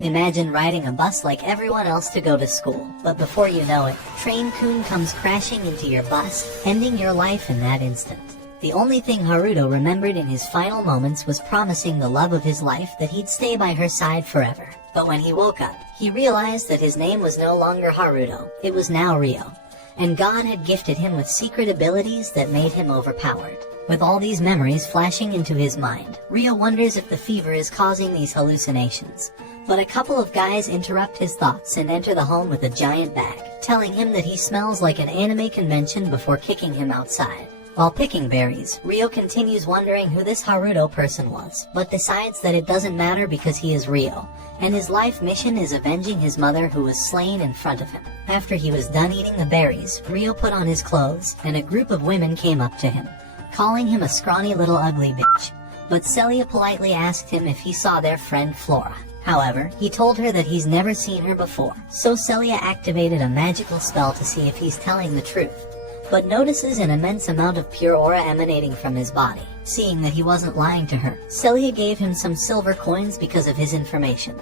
Imagine riding a bus like everyone else to go to school, but before you know it, Train Kun comes crashing into your bus, ending your life in that instant. The only thing Haruto remembered in his final moments was promising the love of his life that he'd stay by her side forever. But when he woke up, he realized that his name was no longer Haruto, it was now Ryo. And God had gifted him with secret abilities that made him overpowered. With all these memories flashing into his mind, Ryo wonders if the fever is causing these hallucinations. But a couple of guys interrupt his thoughts and enter the home with a giant bag, telling him that he smells like an anime convention before kicking him outside. While picking berries, Ryo continues wondering who this Haruto person was, but decides that it doesn't matter because he is Ryo, and his life mission is avenging his mother who was slain in front of him. After he was done eating the berries, Ryo put on his clothes, and a group of women came up to him, calling him a scrawny little ugly bitch. But Celia politely asked him if he saw their friend Flora. However, he told her that he's never seen her before, so Celia activated a magical spell to see if he's telling the truth, but notices an immense amount of pure aura emanating from his body. Seeing that he wasn't lying to her, Celia gave him some silver coins because of his information,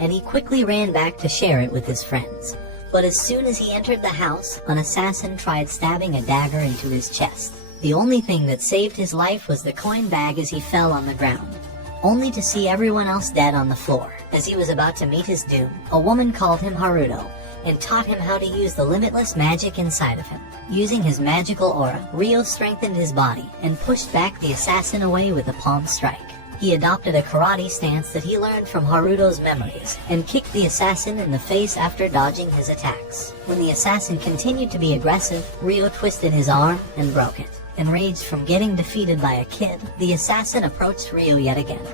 and he quickly ran back to share it with his friends. But as soon as he entered the house, an assassin tried stabbing a dagger into his chest. The only thing that saved his life was the coin bag as he fell on the ground, only to see everyone else dead on the floor. As he was about to meet his doom, a woman called him Haruto, and taught him how to use the limitless magic inside of him. Using his magical aura, Ryo strengthened his body, and pushed back the assassin away with a palm strike. He adopted a karate stance that he learned from Haruto's memories, and kicked the assassin in the face after dodging his attacks. When the assassin continued to be aggressive, Ryo twisted his arm, and broke it. Enraged from getting defeated by a kid, the assassin approached Ryo yet again.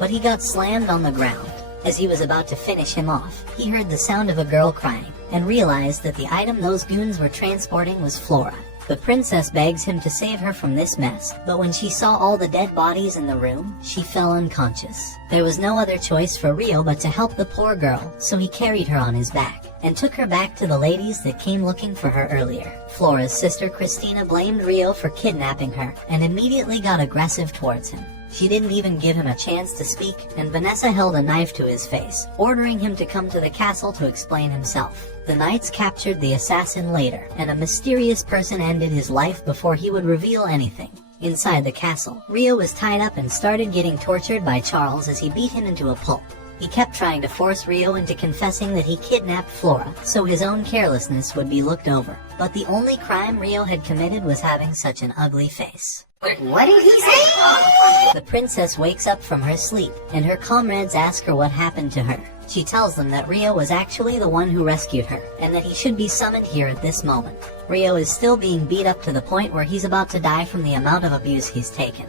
But he got slammed on the ground. As he was about to finish him off, he heard the sound of a girl crying, and realized that the item those goons were transporting was Flora. The princess begs him to save her from this mess, but when she saw all the dead bodies in the room, she fell unconscious. There was no other choice for Ryo but to help the poor girl, so he carried her on his back, and took her back to the ladies that came looking for her earlier. Flora's sister Christina blamed Ryo for kidnapping her, and immediately got aggressive towards him. She didn't even give him a chance to speak, and Vanessa held a knife to his face, ordering him to come to the castle to explain himself. The knights captured the assassin later, and a mysterious person ended his life before he would reveal anything. Inside the castle, Ryo was tied up and started getting tortured by Charles as he beat him into a pulp. He kept trying to force Ryo into confessing that he kidnapped Flora, so his own carelessness would be looked over. But the only crime Ryo had committed was having such an ugly face. What did he say? The princess wakes up from her sleep, and her comrades ask her what happened to her. She tells them that Ryo was actually the one who rescued her, and that he should be summoned here at this moment. Ryo is still being beat up to the point where he's about to die from the amount of abuse he's taken.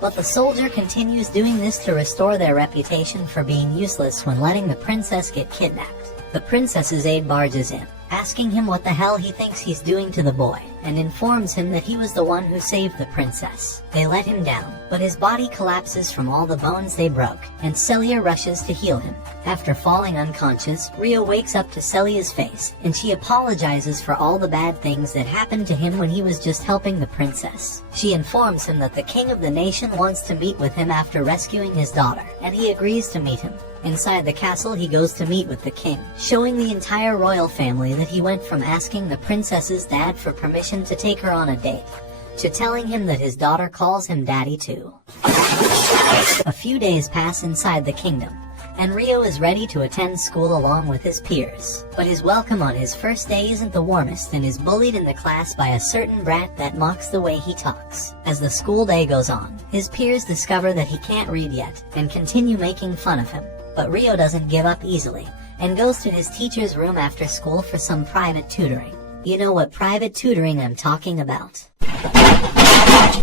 But the soldier continues doing this to restore their reputation for being useless when letting the princess get kidnapped. The princess's aide barges in, asking him what the hell he thinks he's doing to the boy, and informs him that he was the one who saved the princess. They let him down, but his body collapses from all the bones they broke, and Celia rushes to heal him. After falling unconscious, Ryo wakes up to Celia's face, and she apologizes for all the bad things that happened to him when he was just helping the princess. She informs him that the king of the nation wants to meet with him after rescuing his daughter, and he agrees to meet him. Inside the castle, he goes to meet with the king, showing the entire royal family that he went from asking the princess's dad for permission to take her on a date, to telling him that his daughter calls him daddy too. A few days pass inside the kingdom, and Ryo is ready to attend school along with his peers. But his welcome on his first day isn't the warmest, and is bullied in the class by a certain brat that mocks the way he talks. As the school day goes on, his peers discover that he can't read yet, and continue making fun of him. But Ryo doesn't give up easily, and goes to his teacher's room after school for some private tutoring. You know what private tutoring I'm talking about.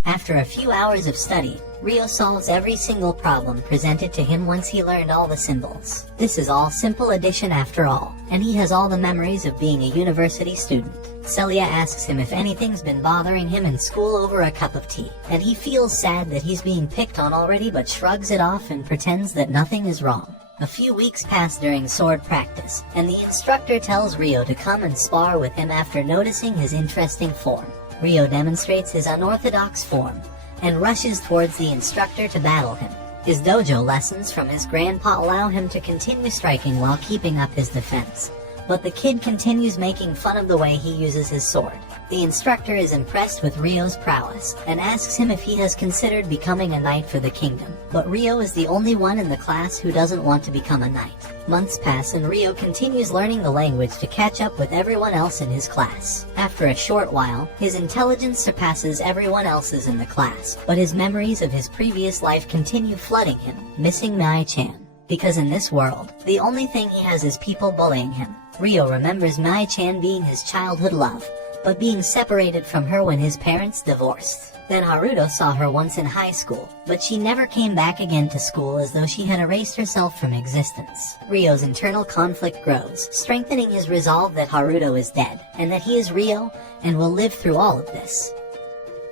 After a few hours of study, Ryo solves every single problem presented to him once he learned all the symbols. This is all simple addition after all, and he has all the memories of being a university student. Celia asks him if anything's been bothering him in school over a cup of tea, and he feels sad that he's being picked on already but shrugs it off and pretends that nothing is wrong. A few weeks pass during sword practice, and the instructor tells Ryo to come and spar with him after noticing his interesting form. Ryo demonstrates his unorthodox form, and rushes towards the instructor to battle him. His dojo lessons from his grandpa allow him to continue striking while keeping up his defense. But the kid continues making fun of the way he uses his sword. The instructor is impressed with Ryo's prowess and asks him if he has considered becoming a knight for the kingdom. But Ryo is the only one in the class who doesn't want to become a knight. Months pass and Ryo continues learning the language to catch up with everyone else in his class. After a short while, his intelligence surpasses everyone else's in the class, but his memories of his previous life continue flooding him, missing Mai-chan. Because in this world, the only thing he has is people bullying him. Ryo remembers Mai-chan being his childhood love, but being separated from her when his parents divorced. Then Haruto saw her once in high school, but she never came back again to school, as though she had erased herself from existence. Ryo's internal conflict grows, strengthening his resolve that Haruto is dead, and that he is Ryo, and will live through all of this.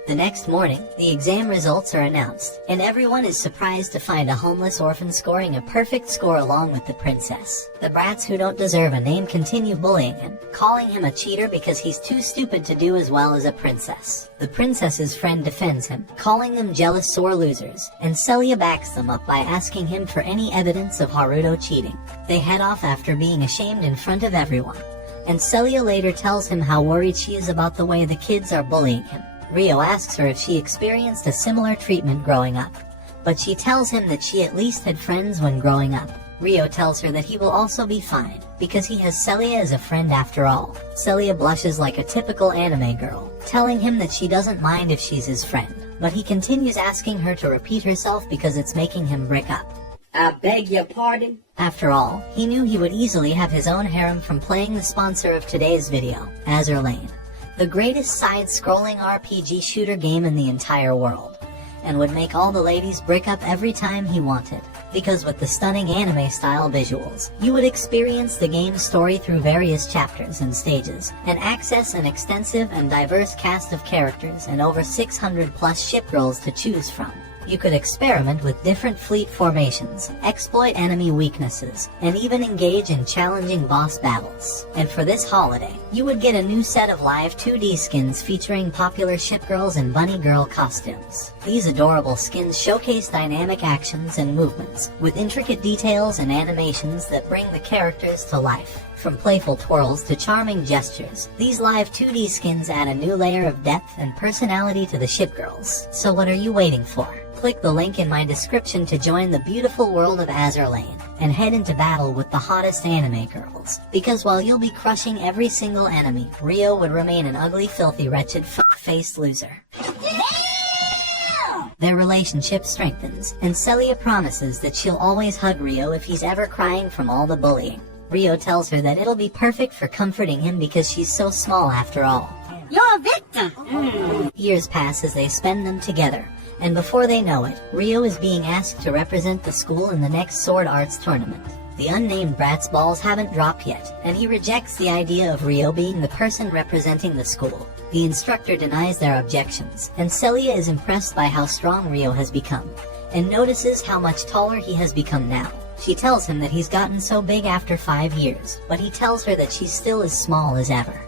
The next morning, the exam results are announced, and everyone is surprised to find a homeless orphan scoring a perfect score along with the princess. The brats who don't deserve a name continue bullying him, calling him a cheater because he's too stupid to do as well as a princess. The princess's friend defends him, calling them jealous sore losers, and Celia backs them up by asking him for any evidence of Haruto cheating. They head off after being ashamed in front of everyone, and Celia later tells him how worried she is about the way the kids are bullying him. Ryo asks her if she experienced a similar treatment growing up, but she tells him that she at least had friends when growing up. Ryo tells her that he will also be fine, because he has Celia as a friend after all. Celia blushes like a typical anime girl, telling him that she doesn't mind if she's his friend, but he continues asking her to repeat herself because it's making him break up. I beg your pardon? After all, he knew he would easily have his own harem from playing the sponsor of today's video, Azur Lane, the greatest side-scrolling RPG shooter game in the entire world, and would make all the ladies break up every time he wanted. Because with the stunning anime-style visuals, you would experience the game's story through various chapters and stages, and access an extensive and diverse cast of characters and over 600 plus ship roles to choose from. You could experiment with different fleet formations, exploit enemy weaknesses, and even engage in challenging boss battles. And for this holiday, you would get a new set of live 2D skins featuring popular shipgirls and bunny girl costumes. These adorable skins showcase dynamic actions and movements, with intricate details and animations that bring the characters to life. From playful twirls to charming gestures, these live 2D skins add a new layer of depth and personality to the shipgirls. So what are you waiting for? Click the link in my description to join the beautiful world of Azur Lane, and head into battle with the hottest anime girls. Because while you'll be crushing every single enemy, Ryo would remain an ugly, filthy, wretched, fuck-faced loser. Their relationship strengthens, and Celia promises that she'll always hug Ryo if he's ever crying from all the bullying. Ryo tells her that it'll be perfect for comforting him because she's so small after all. You're a victim! Years pass as they spend them together, and before they know it, Ryo is being asked to represent the school in the next Sword Arts tournament. The unnamed Bratz balls haven't dropped yet, and he rejects the idea of Ryo being the person representing the school. The instructor denies their objections, and Celia is impressed by how strong Ryo has become, and notices how much taller he has become now. She tells him that he's gotten so big after 5 years, but he tells her that she's still as small as ever.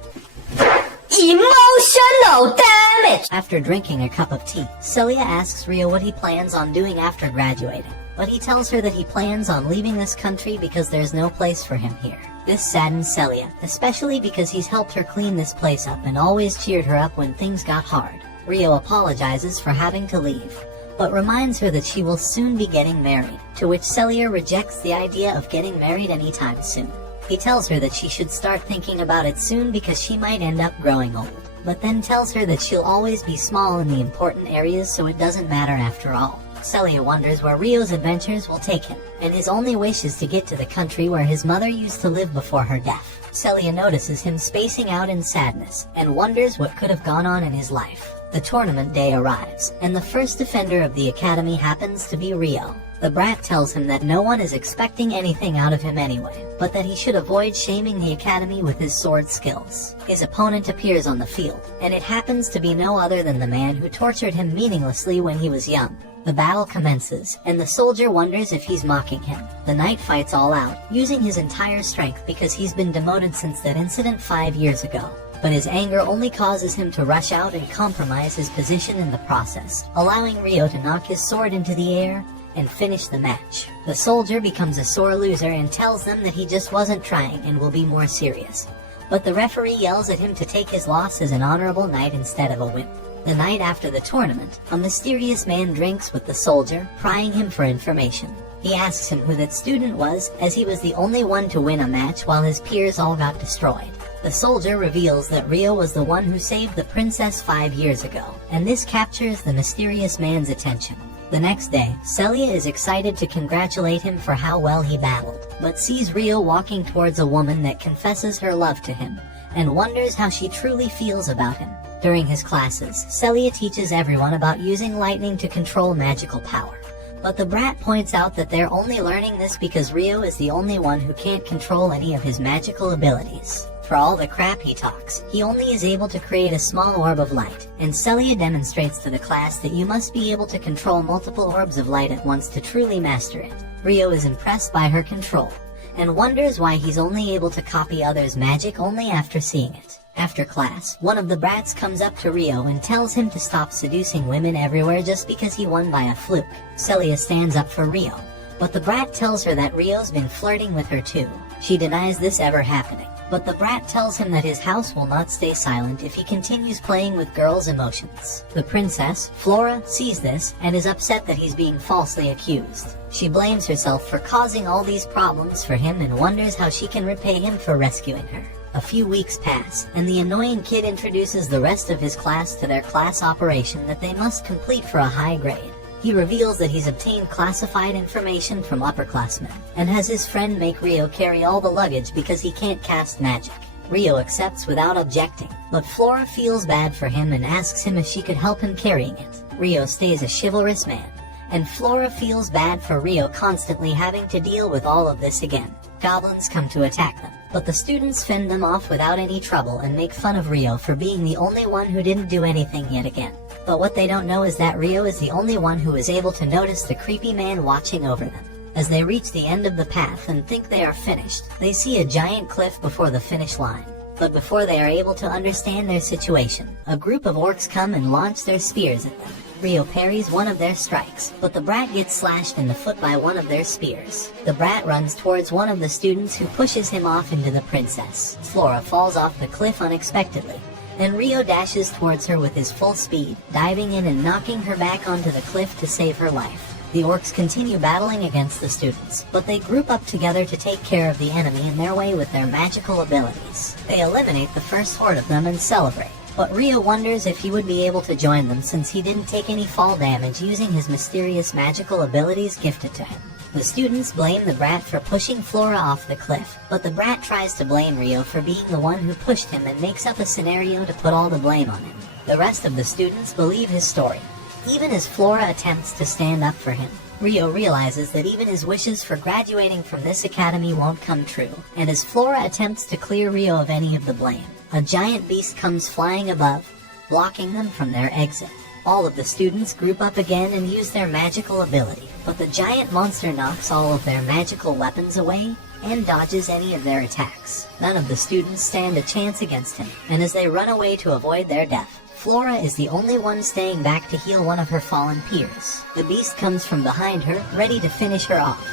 Emotional damage! After drinking a cup of tea, Celia asks Ryo what he plans on doing after graduating, but he tells her that he plans on leaving this country because there's no place for him here. This saddens Celia, especially because he's helped her clean this place up and always cheered her up when things got hard. Ryo apologizes for having to leave, but reminds her that she will soon be getting married, to which Celia rejects the idea of getting married anytime soon. He tells her that she should start thinking about it soon because she might end up growing old, but then tells her that she'll always be small in the important areas, so it doesn't matter after all. Celia wonders where Ryo's adventures will take him, and his only wish is to get to the country where his mother used to live before her death. Celia notices him spacing out in sadness, and wonders what could have gone on in his life. The tournament day arrives, and the first defender of the academy happens to be Ryo. The brat tells him that no one is expecting anything out of him anyway, but that he should avoid shaming the academy with his sword skills. His opponent appears on the field, and it happens to be no other than the man who tortured him meaninglessly when he was young. The battle commences, and the soldier wonders if he's mocking him. The knight fights all out, using his entire strength because he's been demoted since that incident 5 years ago. But his anger only causes him to rush out and compromise his position in the process, allowing Ryo to knock his sword into the air and finish the match. The soldier becomes a sore loser and tells them that he just wasn't trying and will be more serious. But the referee yells at him to take his loss as an honorable night instead of a win. The night after the tournament, a mysterious man drinks with the soldier, prying him for information. He asks him who that student was, as he was the only one to win a match while his peers all got destroyed. The soldier reveals that Rio was the one who saved the princess 5 years ago, and this captures the mysterious man's attention. The next day, Celia is excited to congratulate him for how well he battled, but sees Rio walking towards a woman that confesses her love to him, and wonders how she truly feels about him. During his classes, Celia teaches everyone about using lightning to control magical power. But the brat points out that they're only learning this because Rio is the only one who can't control any of his magical abilities. For all the crap he talks, he only is able to create a small orb of light, and Celia demonstrates to the class that you must be able to control multiple orbs of light at once to truly master it. Rio is impressed by her control, and wonders why he's only able to copy others' magic only after seeing it. After class, one of the brats comes up to Rio and tells him to stop seducing women everywhere just because he won by a fluke. Celia stands up for Rio, but the brat tells her that Rio's been flirting with her too. She denies this ever happening, but the brat tells him that his house will not stay silent if he continues playing with girls' emotions. The princess, Flora, sees this and is upset that he's being falsely accused. She blames herself for causing all these problems for him and wonders how she can repay him for rescuing her. A few weeks pass, and the annoying kid introduces the rest of his class to their class operation that they must complete for a high grade. He reveals that he's obtained classified information from upperclassmen, and has his friend make Rio carry all the luggage because he can't cast magic. Rio accepts without objecting, but Flora feels bad for him and asks him if she could help him carrying it. Rio stays a chivalrous man, and Flora feels bad for Rio constantly having to deal with all of this again. Goblins come to attack them, but the students fend them off without any trouble and make fun of Rio for being the only one who didn't do anything yet again. But what they don't know is that Rio is the only one who is able to notice the creepy man watching over them. As they reach the end of the path and think they are finished, they see a giant cliff before the finish line. But before they are able to understand their situation, a group of orcs come and launch their spears at them. Rio parries one of their strikes, but the brat gets slashed in the foot by one of their spears. The brat runs towards one of the students who pushes him off into the princess. Flora falls off the cliff unexpectedly, and Rio dashes towards her with his full speed, diving in and knocking her back onto the cliff to save her life. The orcs continue battling against the students, but they group up together to take care of the enemy in their way with their magical abilities. They eliminate the first horde of them and celebrate. But Rio wonders if he would be able to join them since he didn't take any fall damage using his mysterious magical abilities gifted to him. The students blame the brat for pushing Flora off the cliff, but the brat tries to blame Rio for being the one who pushed him and makes up a scenario to put all the blame on him. The rest of the students believe his story, even as Flora attempts to stand up for him. Rio realizes that even his wishes for graduating from this academy won't come true, and as Flora attempts to clear Rio of any of the blame, a giant beast comes flying above, blocking them from their exit. All of the students group up again and use their magical ability, but the giant monster knocks all of their magical weapons away and dodges any of their attacks. None of the students stand a chance against him, and as they run away to avoid their death, Flora is the only one staying back to heal one of her fallen peers. The beast comes from behind her, ready to finish her off.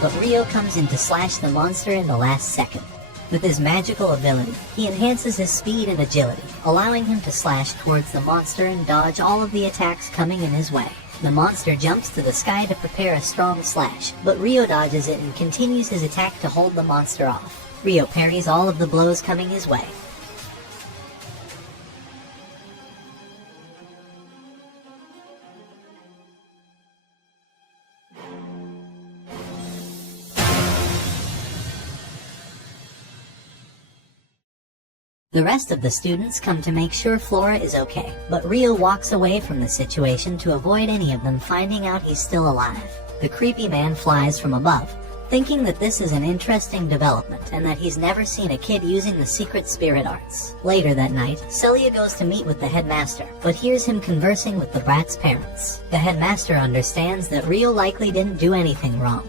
But Rio comes in to slash the monster in the last second. With his magical ability, he enhances his speed and agility, allowing him to slash towards the monster and dodge all of the attacks coming in his way. The monster jumps to the sky to prepare a strong slash, but Rio dodges it and continues his attack to hold the monster off. Rio parries all of the blows coming his way. The rest of the students come to make sure Flora is okay, but Rio walks away from the situation to avoid any of them finding out he's still alive. The creepy man flies from above, thinking that this is an interesting development and that he's never seen a kid using the secret spirit arts. Later that night, Celia goes to meet with the headmaster, but hears him conversing with the brat's parents. The headmaster understands that Rio likely didn't do anything wrong,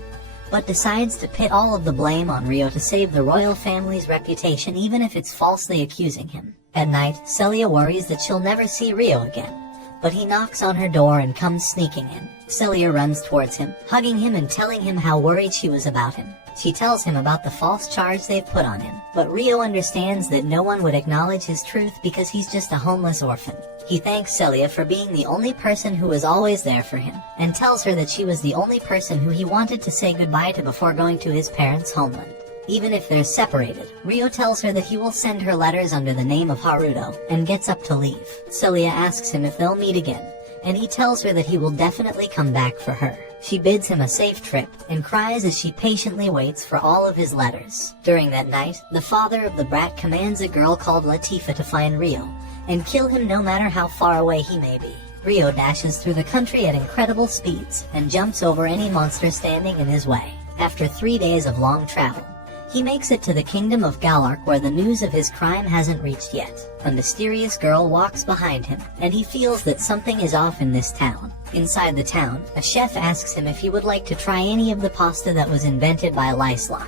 but decides to pit all of the blame on Rio to save the royal family's reputation even if it's falsely accusing him. At night, Celia worries that she'll never see Rio again, but he knocks on her door and comes sneaking in. Celia runs towards him, hugging him and telling him how worried she was about him. She tells him about the false charge they've put on him, but Rio understands that no one would acknowledge his truth because he's just a homeless orphan. He thanks Celia for being the only person who was always there for him, and tells her that she was the only person who he wanted to say goodbye to before going to his parents' homeland. Even if they're separated, Rio tells her that he will send her letters under the name of Haruto, and gets up to leave. Celia asks him if they'll meet again, and he tells her that he will definitely come back for her. She bids him a safe trip, and cries as she patiently waits for all of his letters. During that night, the father of the brat commands a girl called Latifa to find Rio, and kill him no matter how far away he may be. Rio dashes through the country at incredible speeds, and jumps over any monster standing in his way. After 3 days of long travel, he makes it to the kingdom of Galark, where the news of his crime hasn't reached yet. A mysterious girl walks behind him, and he feels that something is off in this town. Inside the town, a chef asks him if he would like to try any of the pasta that was invented by Lyslot,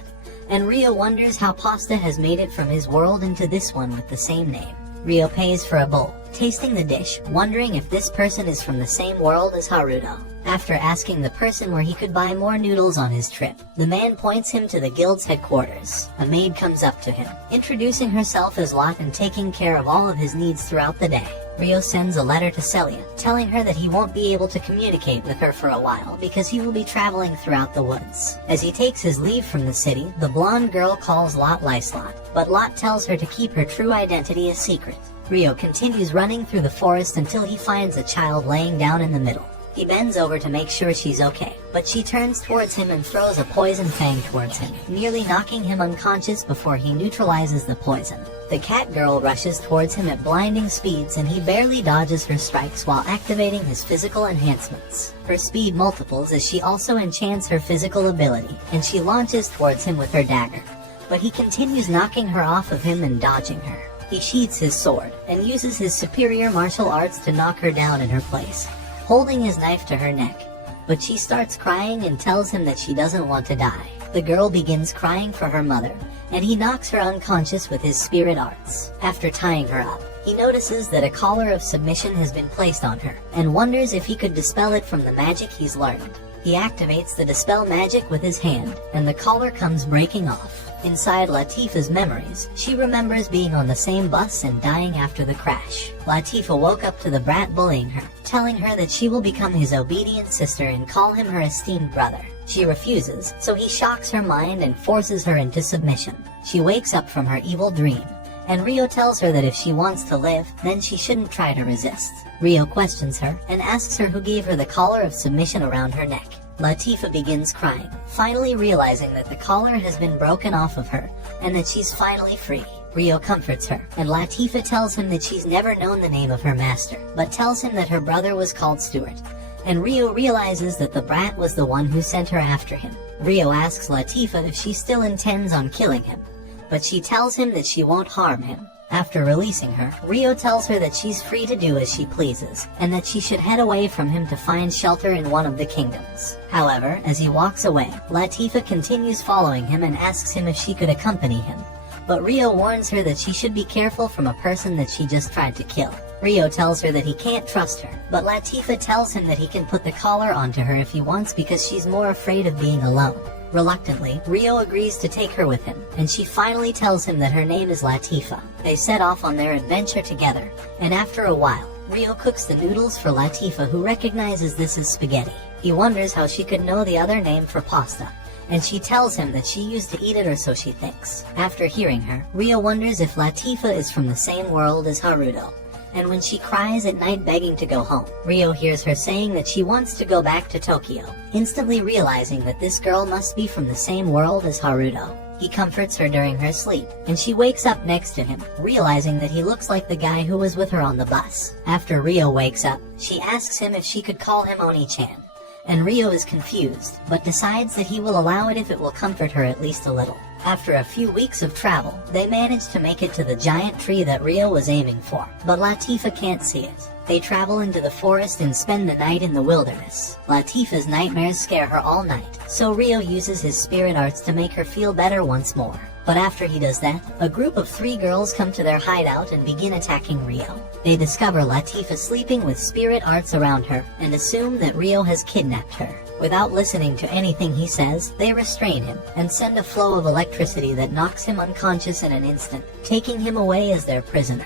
and Rio wonders how pasta has made it from his world into this one with the same name. Rio pays for a bowl, tasting the dish, wondering if this person is from the same world as Haruto. After asking the person where he could buy more noodles on his trip, the man points him to the guild's headquarters. A maid comes up to him, introducing herself as Lot and taking care of all of his needs throughout the day. Rio sends a letter to Celia, telling her that he won't be able to communicate with her for a while because he will be traveling throughout the woods. As he takes his leave from the city, the blonde girl calls Lot Lyslot, but Lot tells her to keep her true identity a secret. Rio continues running through the forest until he finds a child laying down in the middle. He bends over to make sure she's okay, but she turns towards him and throws a poison fang towards him, nearly knocking him unconscious before he neutralizes the poison. The cat girl rushes towards him at blinding speeds, and he barely dodges her strikes while activating his physical enhancements. Her speed multiples as she also enchants her physical ability, and she launches towards him with her dagger, but he continues knocking her off of him and dodging her. He sheathes his sword, and uses his superior martial arts to knock her down in her place, holding his knife to her neck, but she starts crying and tells him that she doesn't want to die. The girl begins crying for her mother, and he knocks her unconscious with his spirit arts. After tying her up, he notices that a collar of submission has been placed on her, and wonders if he could dispel it from the magic he's learned. He activates the dispel magic with his hand, and the collar comes breaking off. Inside Latifa's memories, she remembers being on the same bus and dying after the crash. Latifa woke up to the brat bullying her, telling her that she will become his obedient sister and call him her esteemed brother. She refuses, so he shocks her mind and forces her into submission. She wakes up from her evil dream, and Rio tells her that if she wants to live, then she shouldn't try to resist. Rio questions her and asks her who gave her the collar of submission around her neck. Latifa begins crying, finally realizing that the collar has been broken off of her, and that she's finally free. Rio comforts her, and Latifa tells him that she's never known the name of her master, but tells him that her brother was called Stuart, and Rio realizes that the brat was the one who sent her after him. Rio asks Latifa if she still intends on killing him, but she tells him that she won't harm him. After releasing her, Rio tells her that she's free to do as she pleases, and that she should head away from him to find shelter in one of the kingdoms. However, as he walks away, Latifa continues following him and asks him if she could accompany him, but Rio warns her that she should be careful from a person that she just tried to kill. Rio tells her that he can't trust her, but Latifa tells him that he can put the collar onto her if he wants because she's more afraid of being alone. Reluctantly, Rio agrees to take her with him, and she finally tells him that her name is Latifa. They set off on their adventure together, and after a while, Rio cooks the noodles for Latifa, who recognizes this as spaghetti. He wonders how she could know the other name for pasta, and she tells him that she used to eat it, or so she thinks. After hearing her, Rio wonders if Latifa is from the same world as Haruto, and when she cries at night begging to go home, Rio hears her saying that she wants to go back to Tokyo, instantly realizing that this girl must be from the same world as Haruto. He comforts her during her sleep, and she wakes up next to him, realizing that he looks like the guy who was with her on the bus. After Rio wakes up, she asks him if she could call him Oni-chan, and Rio is confused, but decides that he will allow it if it will comfort her at least a little. After a few weeks of travel, they manage to make it to the giant tree that Rio was aiming for, but Latifa can't see it. They travel into the forest and spend the night in the wilderness. Latifa's nightmares scare her all night, so Rio uses his spirit arts to make her feel better once more. But after he does that, a group of 3 girls come to their hideout and begin attacking Rio. They discover Latifah sleeping with spirit arts around her and assume that Rio has kidnapped her. Without listening to anything he says, they restrain him and send a flow of electricity that knocks him unconscious in an instant, taking him away as their prisoner.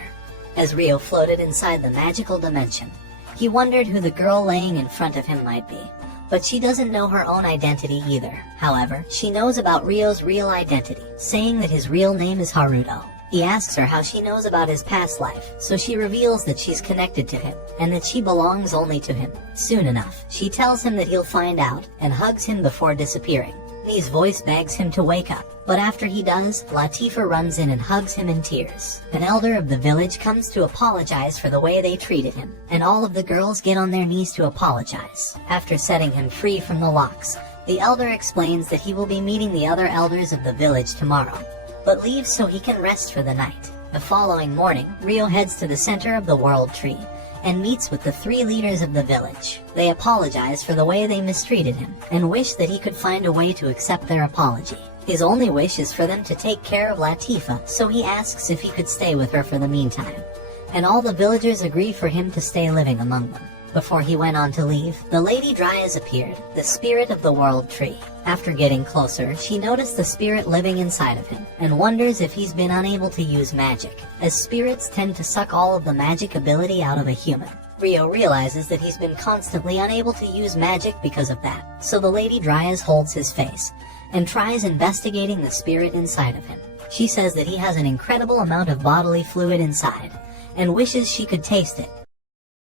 As Rio floated inside the magical dimension, he wondered who the girl laying in front of him might be. But she doesn't know her own identity either. However, she knows about Rio's real identity, saying that his real name is Haruto. He asks her how she knows about his past life, so she reveals that she's connected to him, and that she belongs only to him. Soon enough, she tells him that he'll find out, and hugs him before disappearing. Nee's voice begs him to wake up, but after he does, Latifah runs in and hugs him in tears. An elder of the village comes to apologize for the way they treated him, and all of the girls get on their knees to apologize. After setting him free from the locks, the elder explains that he will be meeting the other elders of the village tomorrow, but leaves so he can rest for the night. The following morning, Rio heads to the center of the World Tree and meets with the 3 leaders of the village. They apologize for the way they mistreated him and wish that he could find a way to accept their apology. His only wish is for them to take care of Latifah, so he asks if he could stay with her for the meantime. And all the villagers agree for him to stay living among them. Before he went on to leave, the Lady Dryas appeared, the spirit of the World Tree. After getting closer, she noticed the spirit living inside of him, and wonders if he's been unable to use magic, as spirits tend to suck all of the magic ability out of a human. Rio realizes that he's been constantly unable to use magic because of that, so the Lady Dryas holds his face, and tries investigating the spirit inside of him. She says that he has an incredible amount of bodily fluid inside, and wishes she could taste it,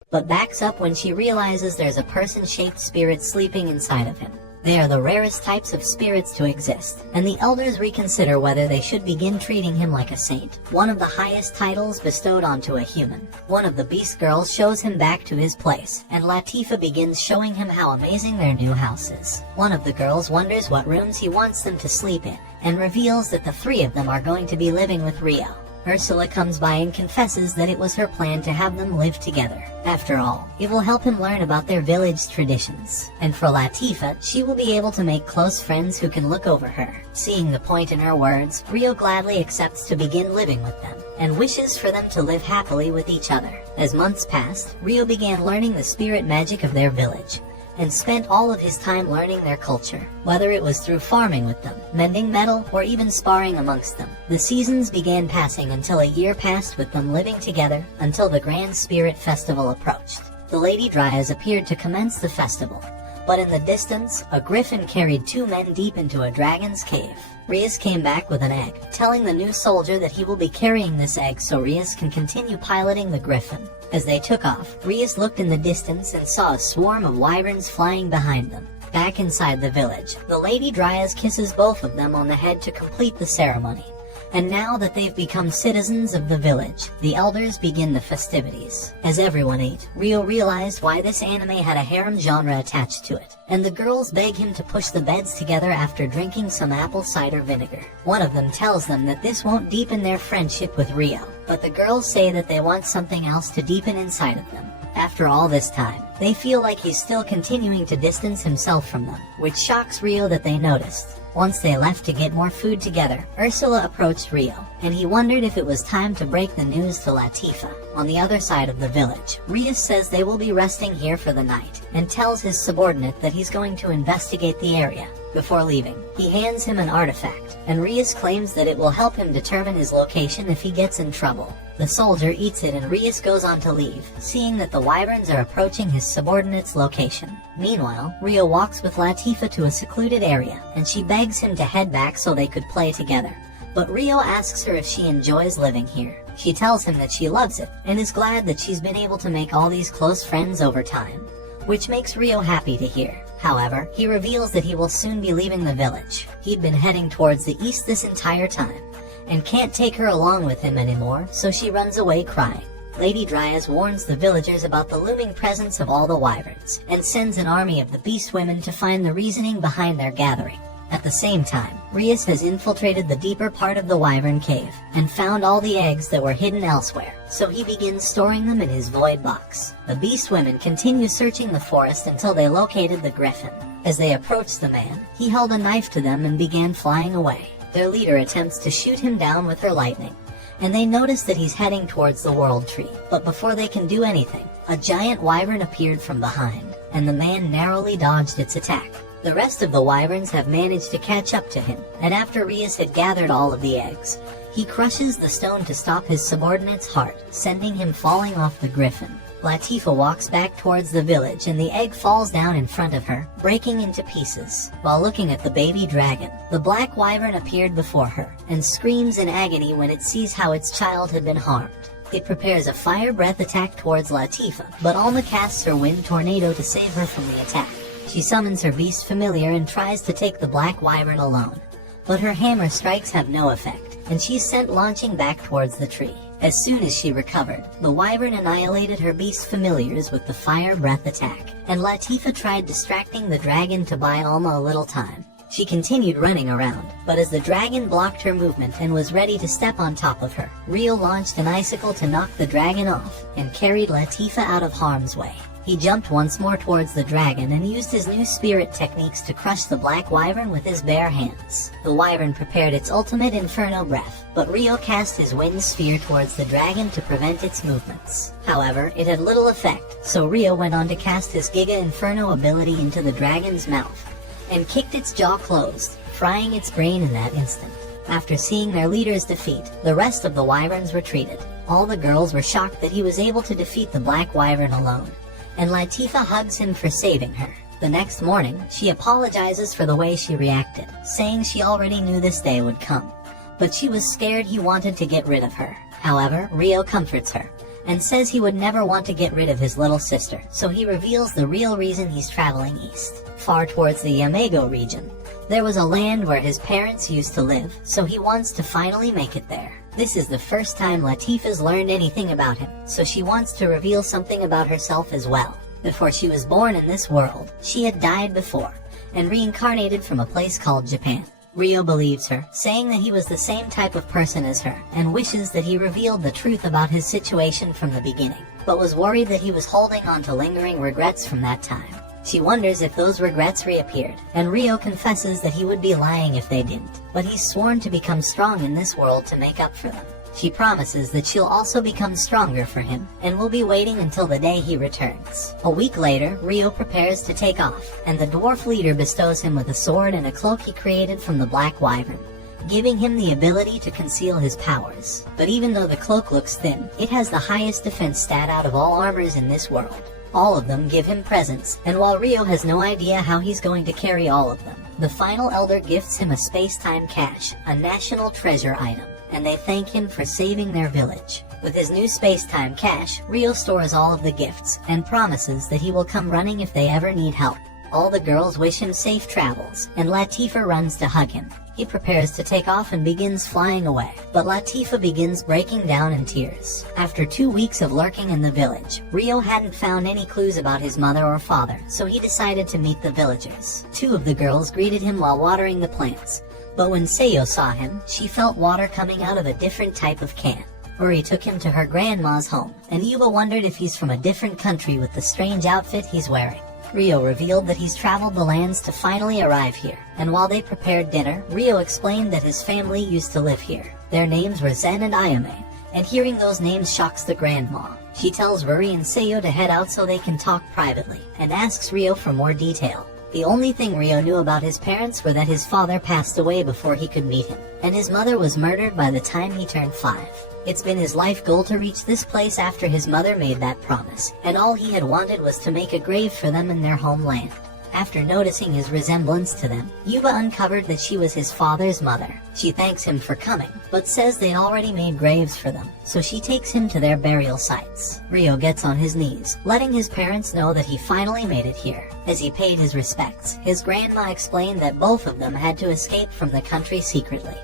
but backs up when she realizes there's a person-shaped spirit sleeping inside of him. They are the rarest types of spirits to exist, and the elders reconsider whether they should begin treating him like a saint, one of the highest titles bestowed onto a human. One of the beast girls shows him back to his place, and Latifah begins showing him how amazing their new house is. One of the girls wonders what rooms he wants them to sleep in, and reveals that the 3 of them are going to be living with Rio. Ursula comes by and confesses that it was her plan to have them live together. After all, it will help him learn about their village traditions. And for Latifah, she will be able to make close friends who can look over her. Seeing the point in her words, Rio gladly accepts to begin living with them, and wishes for them to live happily with each other. As months passed, Rio began learning the spirit magic of their village, and spent all of his time learning their culture, whether it was through farming with them, mending metal, or even sparring amongst them. The seasons began passing until a year passed with them living together, until the Grand Spirit Festival approached. The Lady Dryas appeared to commence the festival, but in the distance, a griffin carried 2 men deep into a dragon's cave. Rias came back with an egg, telling the new soldier that he will be carrying this egg so Rias can continue piloting the griffin. As they took off, Rias looked in the distance and saw a swarm of wyverns flying behind them. Back inside the village, the Lady Dryas kisses both of them on the head to complete the ceremony. And now that they've become citizens of the village, the elders begin the festivities. As everyone ate, Rio realized why this anime had a harem genre attached to it, and the girls beg him to push the beds together after drinking some apple cider vinegar. One of them tells them that this won't deepen their friendship with Rio, but the girls say that they want something else to deepen inside of them. After all this time, they feel like he's still continuing to distance himself from them, which shocks Rio that they noticed. Once they left to get more food together, Ursula approached Rio, and he wondered if it was time to break the news to Latifah. On the other side of the village, Rias says they will be resting here for the night, and tells his subordinate that he's going to investigate the area. Before leaving, he hands him an artifact, and Rias claims that it will help him determine his location if he gets in trouble. The soldier eats it and Rias goes on to leave, seeing that the wyverns are approaching his subordinate's location. Meanwhile, Rio walks with Latifah to a secluded area, and she begs him to head back so they could play together. But Rio asks her if she enjoys living here. She tells him that she loves it, and is glad that she's been able to make all these close friends over time, which makes Rio happy to hear. However, he reveals that he will soon be leaving the village. He'd been heading towards the east this entire time, and can't take her along with him anymore, so she runs away crying. Lady Dryas warns the villagers about the looming presence of all the wyverns, and sends an army of the beast women to find the reasoning behind their gathering. At the same time, Rias has infiltrated the deeper part of the wyvern cave, and found all the eggs that were hidden elsewhere, so he begins storing them in his void box. The beast women continue searching the forest until they located the griffin. As they approached the man, he held a knife to them and began flying away. their leader attempts to shoot him down with her lightning, and they notice that he's heading towards the world tree. But before they can do anything, a giant wyvern appeared from behind, and the man narrowly dodged its attack. The rest of the wyverns have managed to catch up to him, and after Rias had gathered all of the eggs, he crushes the stone to stop his subordinate's heart, sending him falling off the griffin. Latifah walks back towards the village and the egg falls down in front of her, breaking into pieces. While looking at the baby dragon, the black wyvern appeared before her, and screams in agony when it sees how its child had been harmed. It prepares a fire breath attack towards Latifah, but Alma casts her wind tornado to save her from the attack. She summons her beast familiar and tries to take the black wyvern alone, but her hammer strikes have no effect, and she's sent launching back towards the tree. As soon as she recovered, the wyvern annihilated her beast familiars with the fire breath attack, and Latifah tried distracting the dragon to buy Alma a little time. She continued running around, but as the dragon blocked her movement and was ready to step on top of her, Rio launched an icicle to knock the dragon off, and carried Latifah out of harm's way. He jumped once more towards the dragon and used his new spirit techniques to crush the black wyvern with his bare hands. The wyvern prepared its ultimate inferno breath, but Rio cast his wind sphere towards the dragon to prevent its movements. However, it had little effect, so Rio went on to cast his Giga Inferno ability into the dragon's mouth, and kicked its jaw closed, frying its brain in that instant. After seeing their leader's defeat, the rest of the wyverns retreated. All the girls were shocked that he was able to defeat the black wyvern alone, and Latifah hugs him for saving her. The next morning, she apologizes for the way she reacted, saying she already knew this day would come, but she was scared he wanted to get rid of her. However, Rio comforts her, and says he would never want to get rid of his little sister, so he reveals the real reason he's traveling east. Far towards the Yamago region, there was a land where his parents used to live, so he wants to finally make it there. This is the first time Latifah's learned anything about him, so she wants to reveal something about herself as well. Before she was born in this world, she had died before, and reincarnated from a place called Japan. Rio believes her, saying that he was the same type of person as her, and wishes that he revealed the truth about his situation from the beginning, but was worried that he was holding on to lingering regrets from that time. She wonders if those regrets reappeared, and Rio confesses that he would be lying if they didn't, but he's sworn to become strong in this world to make up for them. She promises that she'll also become stronger for him, and will be waiting until the day he returns. A week later, Rio prepares to take off, and the dwarf leader bestows him with a sword and a cloak he created from the black wyvern, giving him the ability to conceal his powers. But even though the cloak looks thin, it has the highest defense stat out of all armors in this world. All of them give him presents, and while Rio has no idea how he's going to carry all of them, the final elder gifts him a space-time cache, a national treasure item, and they thank him for saving their village. With his new space-time cache, Rio stores all of the gifts, and promises that he will come running if they ever need help. All the girls wish him safe travels, and Latifah runs to hug him. He prepares to take off and begins flying away, but Latifah begins breaking down in tears. After 2 weeks of lurking in the village, Rio hadn't found any clues about his mother or father, so he decided to meet the villagers. 2 of the girls greeted him while watering the plants, but when Seyo saw him, she felt water coming out of a different type of can. Uri took him to her grandma's home, and Yuba wondered if he's from a different country with the strange outfit he's wearing. Rio revealed that he's traveled the lands to finally arrive here, and while they prepared dinner, Rio explained that his family used to live here. Their names were Zen and Ayame, and hearing those names shocks the grandma. She tells Ruri and Seyo to head out so they can talk privately, and asks Rio for more detail. The only thing Rio knew about his parents were that his father passed away before he could meet him, and his mother was murdered by the time he turned 5. It's been his life goal to reach this place after his mother made that promise, and all he had wanted was to make a grave for them in their homeland. After noticing his resemblance to them, Yuba uncovered that she was his father's mother. She thanks him for coming, but says they already made graves for them, so she takes him to their burial sites. Rio gets on his knees, letting his parents know that he finally made it here. As he paid his respects, his grandma explained that both of them had to escape from the country secretly,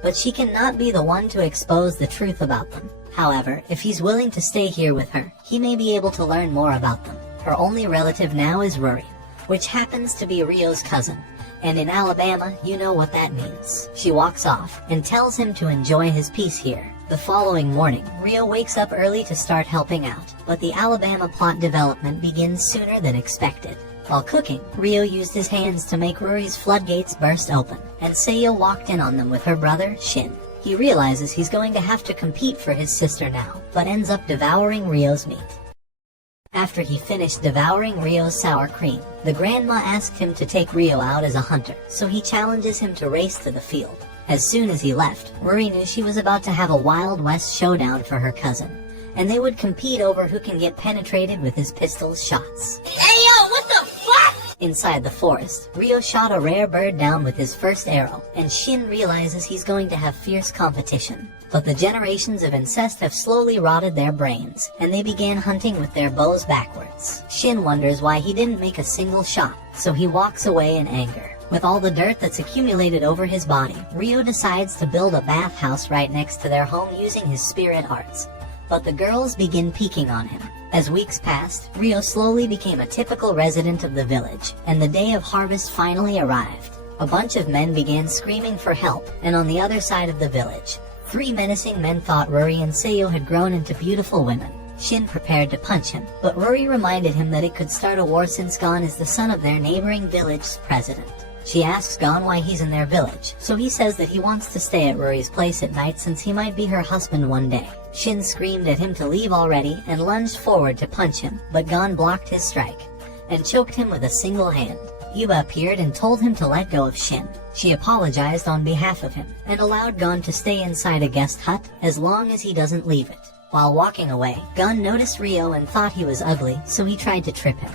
but she cannot be the one to expose the truth about them. However, if he's willing to stay here with her, he may be able to learn more about them. Her only relative now is Ruri, which happens to be Rio's cousin, and in Alabama, you know what that means. She walks off, and tells him to enjoy his peace here. The following morning, Rio wakes up early to start helping out, but the Alabama plot development begins sooner than expected. While cooking, Rio used his hands to make Rory's floodgates burst open, and Seiyo walked in on them with her brother, Shin. He realizes he's going to have to compete for his sister now, but ends up devouring Rio's meat. After he finished devouring Rio's sour cream, the grandma asked him to take Rio out as a hunter, so he challenges him to race to the field. As soon as he left, Rory knew she was about to have a Wild West showdown for her cousin, and they would compete over who can get penetrated with his pistol's shots. Hey yo, what the fuck? Inside the forest, Rio shot a rare bird down with his first arrow, and Shin realizes he's going to have fierce competition. But the generations of incest have slowly rotted their brains, and they began hunting with their bows backwards. Shin wonders why he didn't make a single shot, so he walks away in anger. With all the dirt that's accumulated over his body, Rio decides to build a bathhouse right next to their home using his spirit arts. But the girls begin peeking on him. As weeks passed, Rio slowly became a typical resident of the village, and the day of harvest finally arrived. A bunch of men began screaming for help, and on the other side of the village, 3 menacing men thought Rory and Seiyo had grown into beautiful women. Shin prepared to punch him, but Rory reminded him that it could start a war since Gon is the son of their neighboring village's president. She asks Gon why he's in their village, so he says that he wants to stay at Rory's place at night since he might be her husband one day. Shin screamed at him to leave already and lunged forward to punch him, but Gon blocked his strike and choked him with a single hand. Yuba appeared and told him to let go of Shin. She apologized on behalf of him and allowed Gon to stay inside a guest hut as long as he doesn't leave it. While walking away, Gon noticed Rio and thought he was ugly, so he tried to trip him.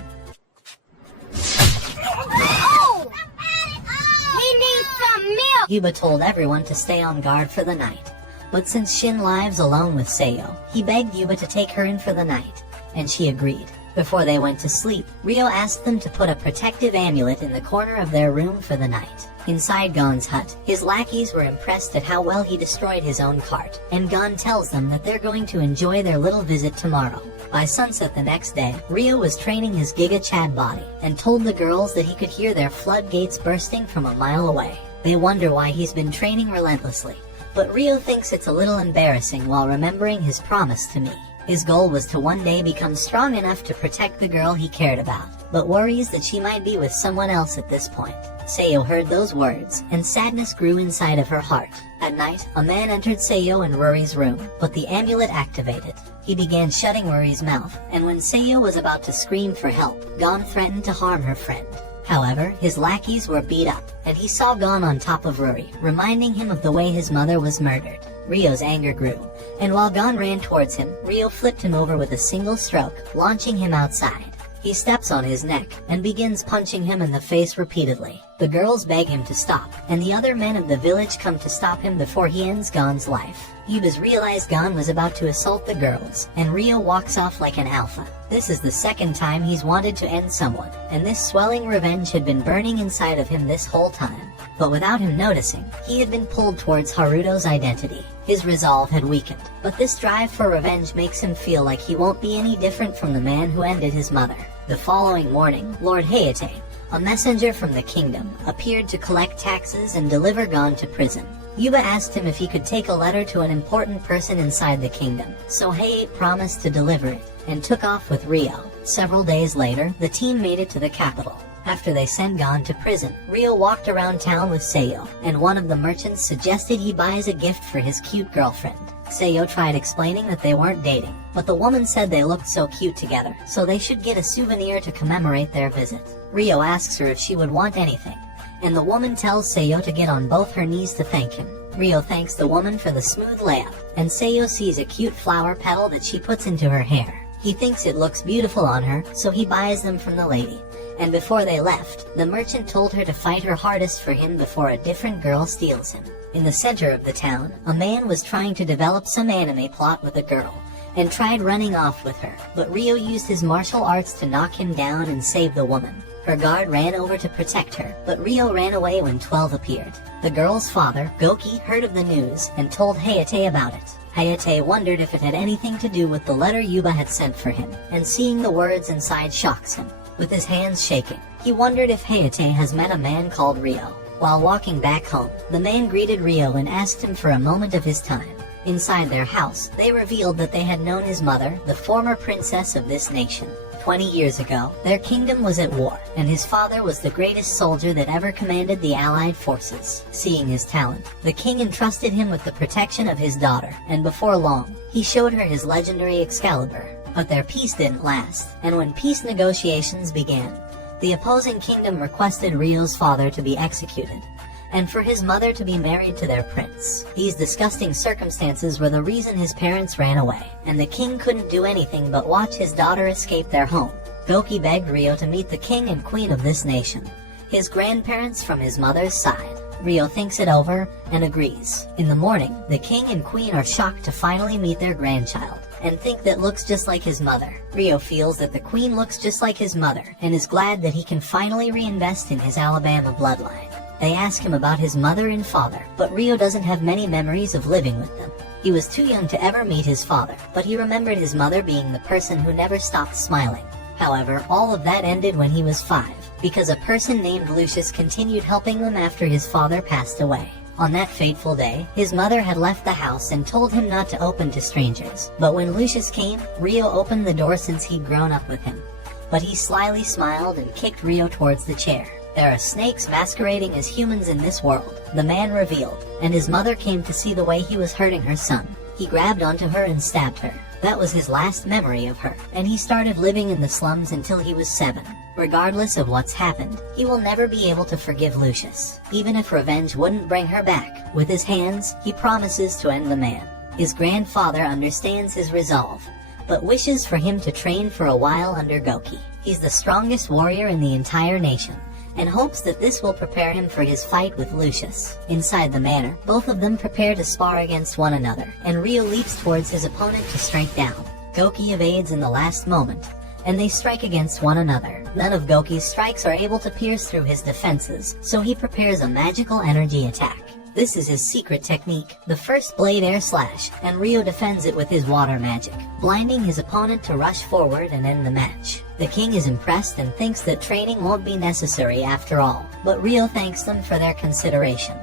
Yuba told everyone to stay on guard for the night. But since Shin lives alone with Seiyo, he begged Yuba to take her in for the night, and she agreed. Before they went to sleep, Rio asked them to put a protective amulet in the corner of their room for the night. Inside Gon's hut, his lackeys were impressed at how well he destroyed his own cart, and Gon tells them that they're going to enjoy their little visit tomorrow. By sunset the next day, Rio was training his Giga Chad body, and told the girls that he could hear their floodgates bursting from a mile away. They wonder why he's been training relentlessly, but Rio thinks it's a little embarrassing while remembering his promise to me. His goal was to one day become strong enough to protect the girl he cared about, but worries that she might be with someone else at this point. Seiyo heard those words, and sadness grew inside of her heart. At night, a man entered Seiyo and Rory's room, but the amulet activated. He began shutting Rory's mouth, and when Seiyo was about to scream for help, Gon threatened to harm her friend. However, his lackeys were beat up, and he saw Gon on top of Rory, reminding him of the way his mother was murdered. Rio's anger grew, and while Gon ran towards him, Rio flipped him over with a single stroke, launching him outside. He steps on his neck and begins punching him in the face repeatedly. The girls beg him to stop, and the other men of the village come to stop him before he ends Gon's life. Yubas realized Gon was about to assault the girls, and Rio walks off like an alpha. This is the second time he's wanted to end someone, and this swelling revenge had been burning inside of him this whole time. But without him noticing, he had been pulled towards Haruto's identity. His resolve had weakened, but this drive for revenge makes him feel like he won't be any different from the man who ended his mother. The following morning, Lord Hayate, a messenger from the kingdom, appeared to collect taxes and deliver Gon to prison. Yuba asked him if he could take a letter to an important person inside the kingdom, so Hayate promised to deliver it, and took off with Rio. Several days later, the team made it to the capital. After they sent Gon to prison, Rio walked around town with Seiyo, and one of the merchants suggested he buys a gift for his cute girlfriend. Seiyo tried explaining that they weren't dating, but the woman said they looked so cute together, so they should get a souvenir to commemorate their visit. Rio asks her if she would want anything, and the woman tells Seiyo to get on both her knees to thank him. Rio thanks the woman for the smooth layup, and Seiyo sees a cute flower petal that she puts into her hair. He thinks it looks beautiful on her, so he buys them from the lady. And before they left, the merchant told her to fight her hardest for him before a different girl steals him. In the center of the town, a man was trying to develop some anime plot with a girl, and tried running off with her, but Rio used his martial arts to knock him down and save the woman. Her guard ran over to protect her, but Rio ran away when 12 appeared. The girl's father, Goki, heard of the news and told Hayate about it. Hayate wondered if it had anything to do with the letter Yuba had sent for him, and seeing the words inside shocks him. With his hands shaking, he wondered if Hayate has met a man called Rio. While walking back home, the man greeted Rio and asked him for a moment of his time. Inside their house, they revealed that they had known his mother, the former princess of this nation. 20 years ago, their kingdom was at war, and his father was the greatest soldier that ever commanded the Allied forces. Seeing his talent, the king entrusted him with the protection of his daughter, and before long, he showed her his legendary Excalibur. But their peace didn't last, and when peace negotiations began, the opposing kingdom requested Rio's father to be executed, and for his mother to be married to their prince. These disgusting circumstances were the reason his parents ran away, and the king couldn't do anything but watch his daughter escape their home. Goki begged Rio to meet the king and queen of this nation, his grandparents from his mother's side. Rio thinks it over and agrees. In the morning, the king and queen are shocked to finally meet their grandchild, and think that looks just like his mother. Rio feels that the queen looks just like his mother, and is glad that he can finally reinvest in his Alabama bloodline. They ask him about his mother and father, but Rio doesn't have many memories of living with them. He was too young to ever meet his father, but he remembered his mother being the person who never stopped smiling. However, all of that ended when he was 5, because a person named Lucius continued helping them after his father passed away. On that fateful day, his mother had left the house and told him not to open to strangers. But when Lucius came, Rio opened the door since he'd grown up with him. But he slyly smiled and kicked Rio towards the chair. There are snakes masquerading as humans in this world, the man revealed, and his mother came to see the way he was hurting her son. He grabbed onto her and stabbed her. That was his last memory of her, and he started living in the slums until he was 7. Regardless of what's happened, he will never be able to forgive Lucius, even if revenge wouldn't bring her back. With his hands, he promises to end the man. His grandfather understands his resolve, but wishes for him to train for a while under Goki. He's the strongest warrior in the entire nation, and hopes that this will prepare him for his fight with Lucius. Inside the manor, both of them prepare to spar against one another, and Rio leaps towards his opponent to strike down. Goki evades in the last moment, and they strike against one another. None of Goki's strikes are able to pierce through his defenses, so he prepares a magical energy attack. This is his secret technique, the first blade air slash, and Rio defends it with his water magic, blinding his opponent to rush forward and end the match. The king is impressed and thinks that training won't be necessary after all, but Rio thanks them for their consideration,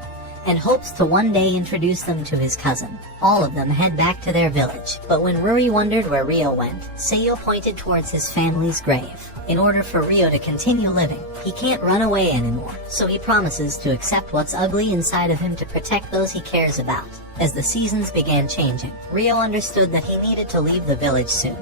and hopes to one day introduce them to his cousin. All of them head back to their village, but when Ruri wondered where Rio went, Seiyo pointed towards his family's grave. In order for Rio to continue living, he can't run away anymore, so he promises to accept what's ugly inside of him to protect those he cares about. As the seasons began changing, Rio understood that he needed to leave the village soon,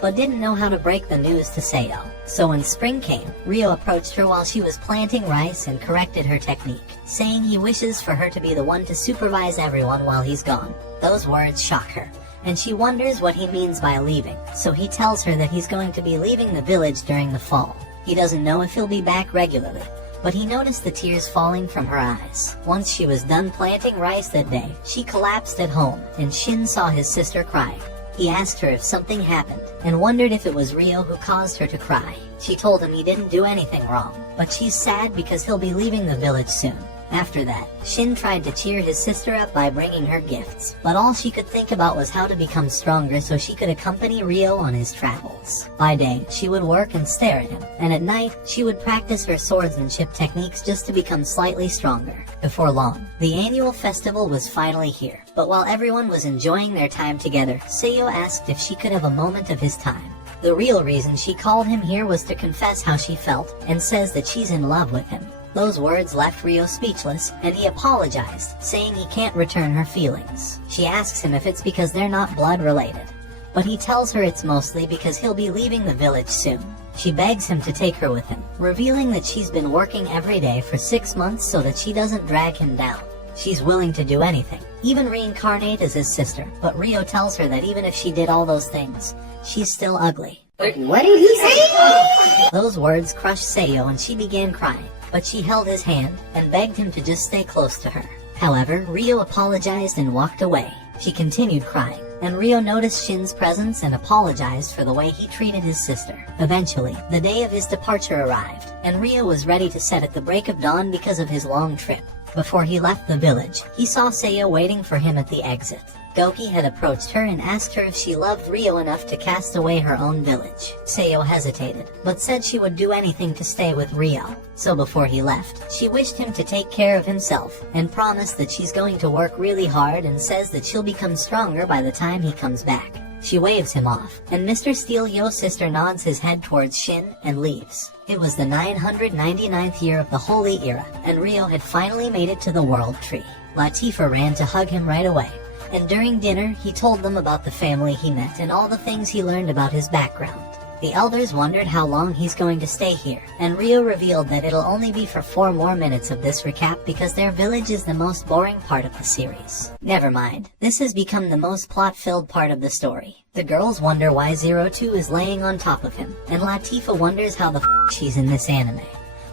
but didn't know how to break the news to Seiyo. So when spring came, Rio approached her while she was planting rice and corrected her technique, saying he wishes for her to be the one to supervise everyone while he's gone. Those words shock her, and she wonders what he means by leaving, so he tells her that he's going to be leaving the village during the fall. He doesn't know if he'll be back regularly, but he noticed the tears falling from her eyes. Once she was done planting rice that day, she collapsed at home, and Shin saw his sister crying. He asked her if something happened, and wondered if it was Rio who caused her to cry. She told him he didn't do anything wrong, but she's sad because he'll be leaving the village soon. After that, Shin tried to cheer his sister up by bringing her gifts, but all she could think about was how to become stronger so she could accompany Rio on his travels. By day, she would work and stare at him, and at night, she would practice her swordsmanship techniques just to become slightly stronger. Before long, the annual festival was finally here, but while everyone was enjoying their time together, Seiyo asked if she could have a moment of his time. The real reason she called him here was to confess how she felt, and says that she's in love with him. Those words left Rio speechless, and he apologized, saying he can't return her feelings. She asks him if it's because they're not blood related, but he tells her it's mostly because he'll be leaving the village soon. She begs him to take her with him, revealing that she's been working every day for 6 months so that she doesn't drag him down. She's willing to do anything, even reincarnate as his sister, but Rio tells her that even if she did all those things, she's still ugly. What did he say? Those words crushed Seiyo and she began crying, but she held his hand and begged him to just stay close to her. However, Rio apologized and walked away. She continued crying, and Rio noticed Shin's presence and apologized for the way he treated his sister. Eventually, the day of his departure arrived, and Rio was ready to set at the break of dawn because of his long trip. Before he left the village, he saw Seiyo waiting for him at the exit. Goki had approached her and asked her if she loved Rio enough to cast away her own village. Seiyo hesitated, but said she would do anything to stay with Rio. So before he left, she wished him to take care of himself, and promised that she's going to work really hard and says that she'll become stronger by the time he comes back. She waves him off, and Mr. Steelio's sister nods his head towards Shin and leaves. It was the 999th year of the Holy Era, and Rio had finally made it to the World Tree. Latifah ran to hug him right away, and during dinner he told them about the family he met and all the things he learned about his background. The elders wondered how long he's going to stay here, and Rio revealed that it'll only be for 4 more minutes of this recap because their village is the most boring part of the series. Never mind, this has become the most plot-filled part of the story. The girls wonder why 02 is laying on top of him, and Latifah wonders how the she's in this anime.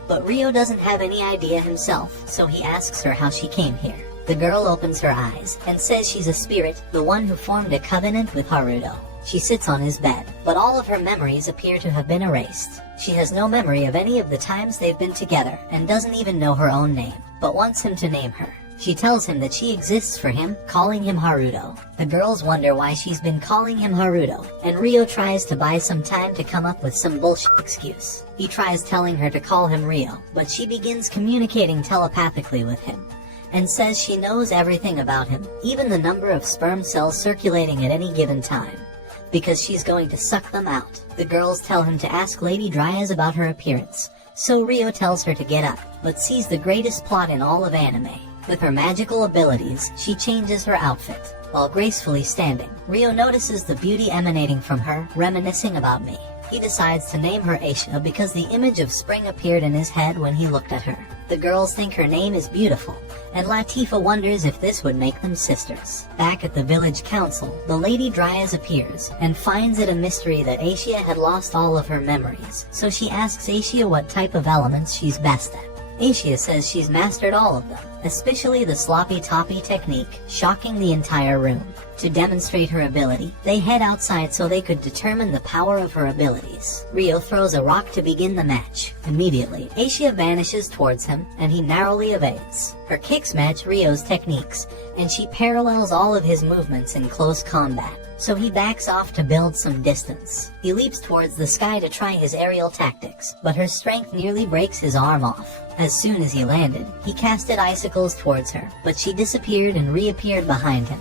But Rio doesn't have any idea himself, so he asks her how she came here. The girl opens her eyes and says she's a spirit, the one who formed a covenant with Haruto. She sits on his bed, but all of her memories appear to have been erased. She has no memory of any of the times they've been together and doesn't even know her own name, but wants him to name her. She tells him that she exists for him, calling him Haruto. The girls wonder why she's been calling him Haruto, and Rio tries to buy some time to come up with some bullshit excuse. He tries telling her to call him Rio, but she begins communicating telepathically with him, and says she knows everything about him, even the number of sperm cells circulating at any given time, because she's going to suck them out. The girls tell him to ask Lady Dryas about her appearance, so Rio tells her to get up, but sees the greatest plot in all of anime. With her magical abilities, she changes her outfit. While gracefully standing, Rio notices the beauty emanating from her, reminiscing about me. He decides to name her Asia because the image of spring appeared in his head when he looked at her. The girls think her name is beautiful, and Latifah wonders if this would make them sisters. Back at the village council, the Lady Dryas appears, and finds it a mystery that Asia had lost all of her memories, so she asks Asia what type of elements she's best at. Asia says she's mastered all of them, especially the sloppy toppy technique, shocking the entire room. To demonstrate her ability, they head outside so they could determine the power of her abilities. Rio throws a rock to begin the match. Immediately, Asia vanishes towards him, and he narrowly evades. Her kicks match Rio's techniques, and she parallels all of his movements in close combat, so he backs off to build some distance. He leaps towards the sky to try his aerial tactics, but her strength nearly breaks his arm off. As soon as he landed, he casted icicles towards her, but she disappeared and reappeared behind him,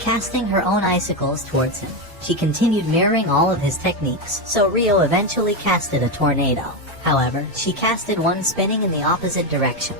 casting her own icicles towards him. She continued mirroring all of his techniques, so Rio eventually casted a tornado. However, she casted one spinning in the opposite direction,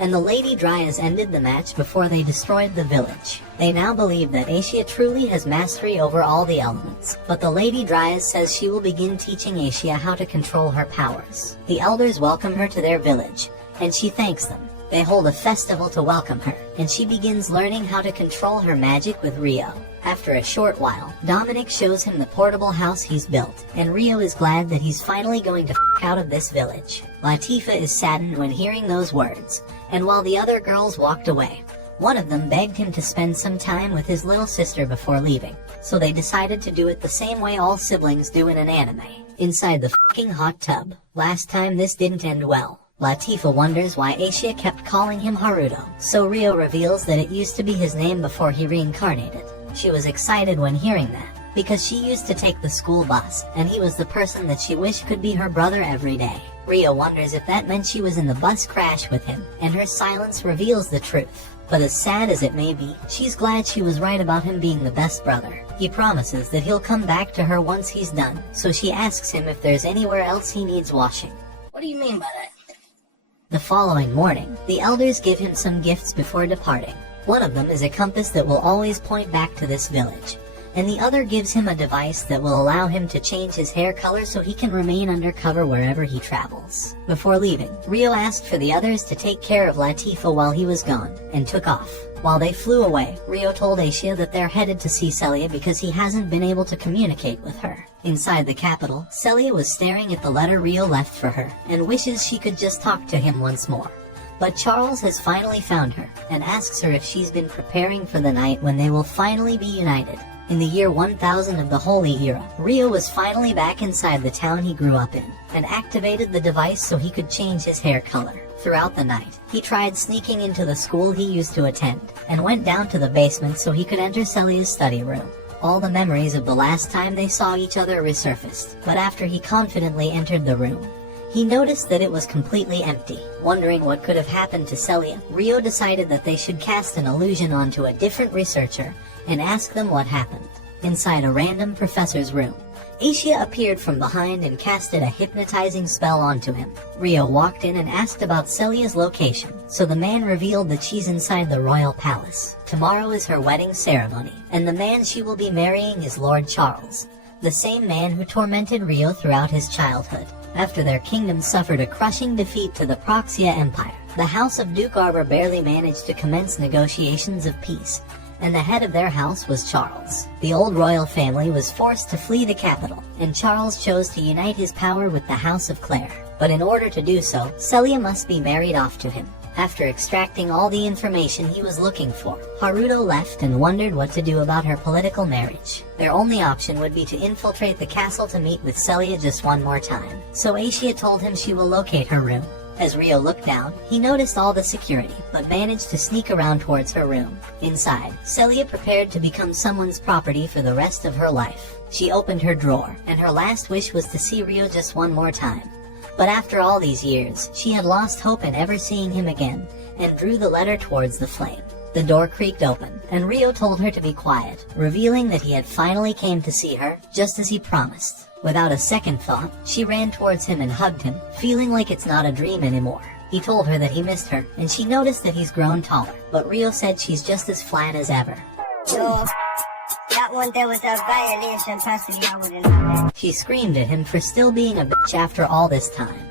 and the Lady Dryas ended the match before they destroyed the village. They now believe that Asia truly has mastery over all the elements, but the Lady Dryas says she will begin teaching Asia how to control her powers. The elders welcome her to their village, and she thanks them. They hold a festival to welcome her, and she begins learning how to control her magic with Rio. After a short while, Dominic shows him the portable house he's built, and Rio is glad that he's finally going to out of this village. Latifah is saddened when hearing those words, and while the other girls walked away, one of them begged him to spend some time with his little sister before leaving, so they decided to do it the same way all siblings do in an anime, inside the fucking hot tub. Last time this didn't end well. Latifah wonders why Asia kept calling him Haruto, so Rio reveals that it used to be his name before he reincarnated. She was excited when hearing that, because she used to take the school bus, and he was the person that she wished could be her brother every day. Rio wonders if that meant she was in the bus crash with him, and her silence reveals the truth. But as sad as it may be, she's glad she was right about him being the best brother. He promises that he'll come back to her once he's done, so she asks him if there's anywhere else he needs washing. What do you mean by that? The following morning, the elders give him some gifts before departing. One of them is a compass that will always point back to this village, and the other gives him a device that will allow him to change his hair color so he can remain undercover wherever he travels. Before leaving, Rio asked for the others to take care of Latifah while he was gone, and took off. While they flew away, Rio told Asia that they're headed to see Celia because he hasn't been able to communicate with her. Inside the capital, Celia was staring at the letter Rio left for her, and wishes she could just talk to him once more. But Charles has finally found her, and asks her if she's been preparing for the night when they will finally be united. In the year 1000 of the Holy Era, Rio was finally back inside the town he grew up in, and activated the device so he could change his hair color. Throughout the night, he tried sneaking into the school he used to attend, and went down to the basement so he could enter Celia's study room. All the memories of the last time they saw each other resurfaced, but after he confidently entered the room, he noticed that it was completely empty. Wondering what could have happened to Celia, Rio decided that they should cast an illusion onto a different researcher and ask them what happened. inside a random professor's room. Asia appeared from behind and casted a hypnotizing spell onto him. Rio walked in and asked about Celia's location, so the man revealed that she's inside the royal palace. Tomorrow is her wedding ceremony, and the man she will be marrying is Lord Charles, the same man who tormented Rio throughout his childhood. After their kingdom suffered a crushing defeat to the Proxia Empire, the House of Duke Arbor barely managed to commence negotiations of peace, and the head of their house was Charles. The old royal family was forced to flee the capital, and Charles chose to unite his power with the House of Clare. But in order to do so, Celia must be married off to him. After extracting all the information he was looking for, Haruto left and wondered what to do about her political marriage. Their only option would be to infiltrate the castle to meet with Celia just one more time. So Asia told him she will locate her room. As Rio looked down, he noticed all the security, but managed to sneak around towards her room. Inside, Celia prepared to become someone's property for the rest of her life. She opened her drawer, and her last wish was to see Rio just one more time. But after all these years, she had lost hope in ever seeing him again, and drew the letter towards the flame. The door creaked open, and Rio told her to be quiet, revealing that he had finally came to see her, just as he promised. Without a second thought, she ran towards him and hugged him, feeling like it's not a dream anymore. He told her that he missed her, and she noticed that he's grown taller, but Rio said she's just as flat as ever. No, that one there was a violation, possibly I wouldn't have it. She screamed at him for still being a bitch after all this time,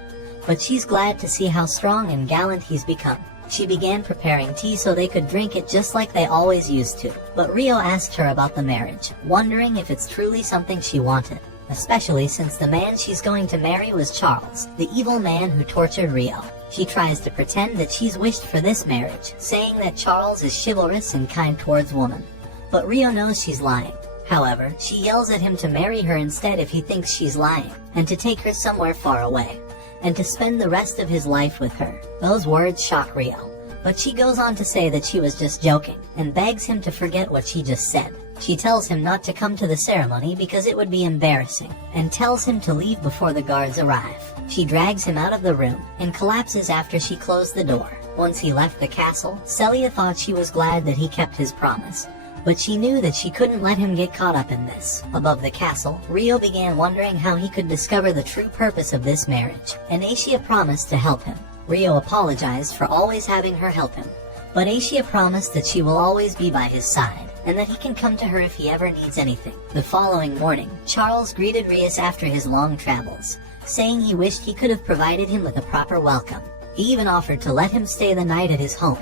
but she's glad to see how strong and gallant he's become. She began preparing tea so they could drink it just like they always used to, but Rio asked her about the marriage, wondering if it's truly something she wanted, especially since the man she's going to marry was Charles, the evil man who tortured Rio. She tries to pretend that she's wished for this marriage, saying that Charles is chivalrous and kind towards women. But Rio knows she's lying. However, she yells at him to marry her instead if he thinks she's lying, and to take her somewhere far away, and to spend the rest of his life with her. Those words shock Rio, but she goes on to say that she was just joking, and begs him to forget what she just said. She tells him not to come to the ceremony because it would be embarrassing, and tells him to leave before the guards arrive. She drags him out of the room, and collapses after she closed the door. Once he left the castle, Celia thought she was glad that he kept his promise, but she knew that she couldn't let him get caught up in this. Above the castle, Rio began wondering how he could discover the true purpose of this marriage, and Asia promised to help him. Rio apologized for always having her help him, but Asia promised that she will always be by his side, and that he can come to her if he ever needs anything. The following morning, Charles greeted Rias after his long travels, saying he wished he could have provided him with a proper welcome. He even offered to let him stay the night at his home,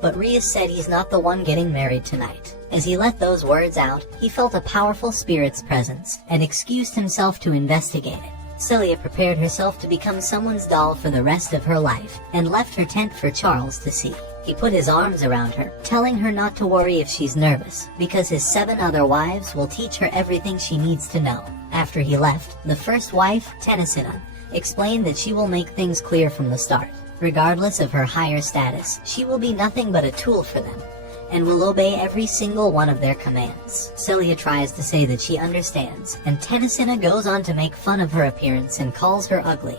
but Rias said he's not the one getting married tonight. As he let those words out, he felt a powerful spirit's presence, and excused himself to investigate it. Celia prepared herself to become someone's doll for the rest of her life, and left her tent for Charles to see. He put his arms around her, telling her not to worry if she's nervous, because his 7 other wives will teach her everything she needs to know. After he left, the first wife, Tenisina, explained that she will make things clear from the start. Regardless of her higher status, she will be nothing but a tool for them, and will obey every single one of their commands. Celia tries to say that she understands, and Tenisina goes on to make fun of her appearance and calls her ugly.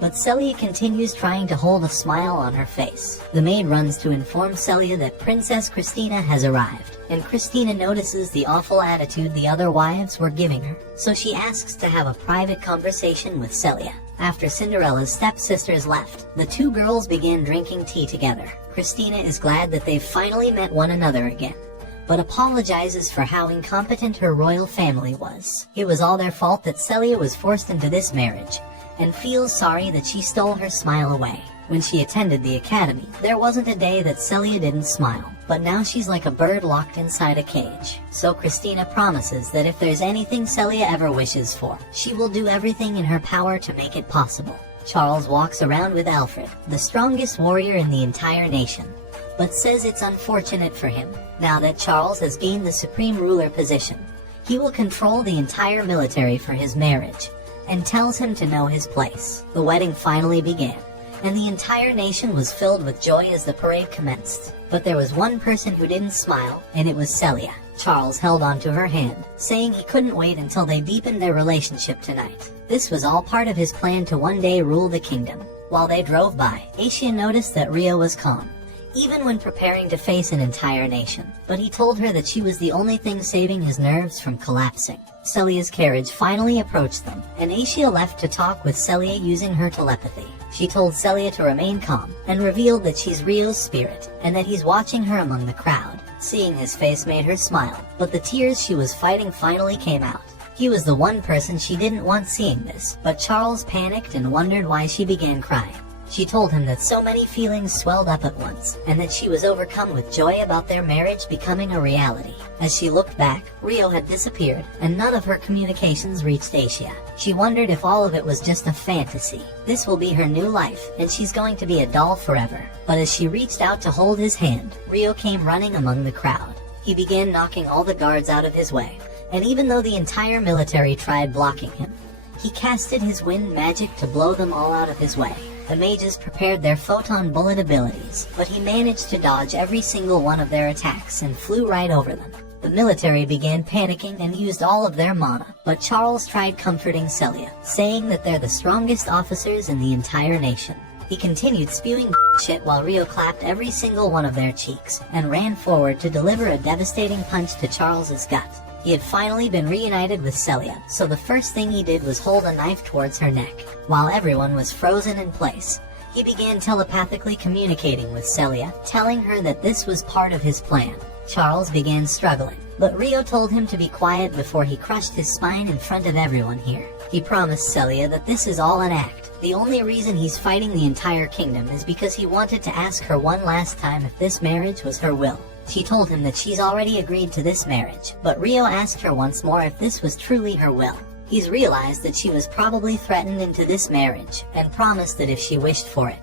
But Celia continues trying to hold a smile on her face. The maid runs to inform Celia that Princess Christina has arrived, and Christina notices the awful attitude the other wives were giving her, so she asks to have a private conversation with Celia. After Cinderella's stepsisters left, the 2 girls began drinking tea together. Christina is glad that they've finally met one another again, but apologizes for how incompetent her royal family was. It was all their fault that Celia was forced into this marriage, and feels sorry that she stole her smile away. When she attended the academy, there wasn't a day that Celia didn't smile, but now she's like a bird locked inside a cage. So Christina promises that if there's anything Celia ever wishes for, she will do everything in her power to make it possible. Charles walks around with Alfred, the strongest warrior in the entire nation, but says it's unfortunate for him. Now that Charles has gained the supreme ruler position, he will control the entire military for his marriage, and tells him to know his place. The wedding finally began, and the entire nation was filled with joy as the parade commenced. But there was one person who didn't smile, and it was Celia. Charles held onto her hand, saying he couldn't wait until they deepened their relationship tonight. This was all part of his plan to one day rule the kingdom. While they drove by, Asia noticed that Rio was calm, even when preparing to face an entire nation. But he told her that she was the only thing saving his nerves from collapsing. Celia's carriage finally approached them, and Asia left to talk with Celia using her telepathy. She told Celia to remain calm, and revealed that she's Rio's spirit, and that he's watching her among the crowd. Seeing his face made her smile, but the tears she was fighting finally came out. He was the one person she didn't want seeing this, but Charles panicked and wondered why she began crying. She told him that so many feelings swelled up at once, and that she was overcome with joy about their marriage becoming a reality. As she looked back, Rio had disappeared, and none of her communications reached Asia. She wondered if all of it was just a fantasy. This will be her new life, and she's going to be a doll forever. But as she reached out to hold his hand, Rio came running among the crowd. He began knocking all the guards out of his way, and even though the entire military tried blocking him, he casted his wind magic to blow them all out of his way. The mages prepared their photon bullet abilities, but he managed to dodge every single one of their attacks and flew right over them. The military began panicking and used all of their mana, but Charles tried comforting Celia, saying that they're the strongest officers in the entire nation. He continued spewing shit while Rio clapped every single one of their cheeks, and ran forward to deliver a devastating punch to Charles's gut. He had finally been reunited with Celia, so the first thing he did was hold a knife towards her neck. While everyone was frozen in place, he began telepathically communicating with Celia, telling her that this was part of his plan. Charles began struggling, but Rio told him to be quiet before he crushed his spine in front of everyone here. He promised Celia that this is all an act. The only reason he's fighting the entire kingdom is because he wanted to ask her one last time if this marriage was her will. She told him that she's already agreed to this marriage, but Rio asked her once more if this was truly her will. He's realized that she was probably threatened into this marriage, and promised that if she wished for it,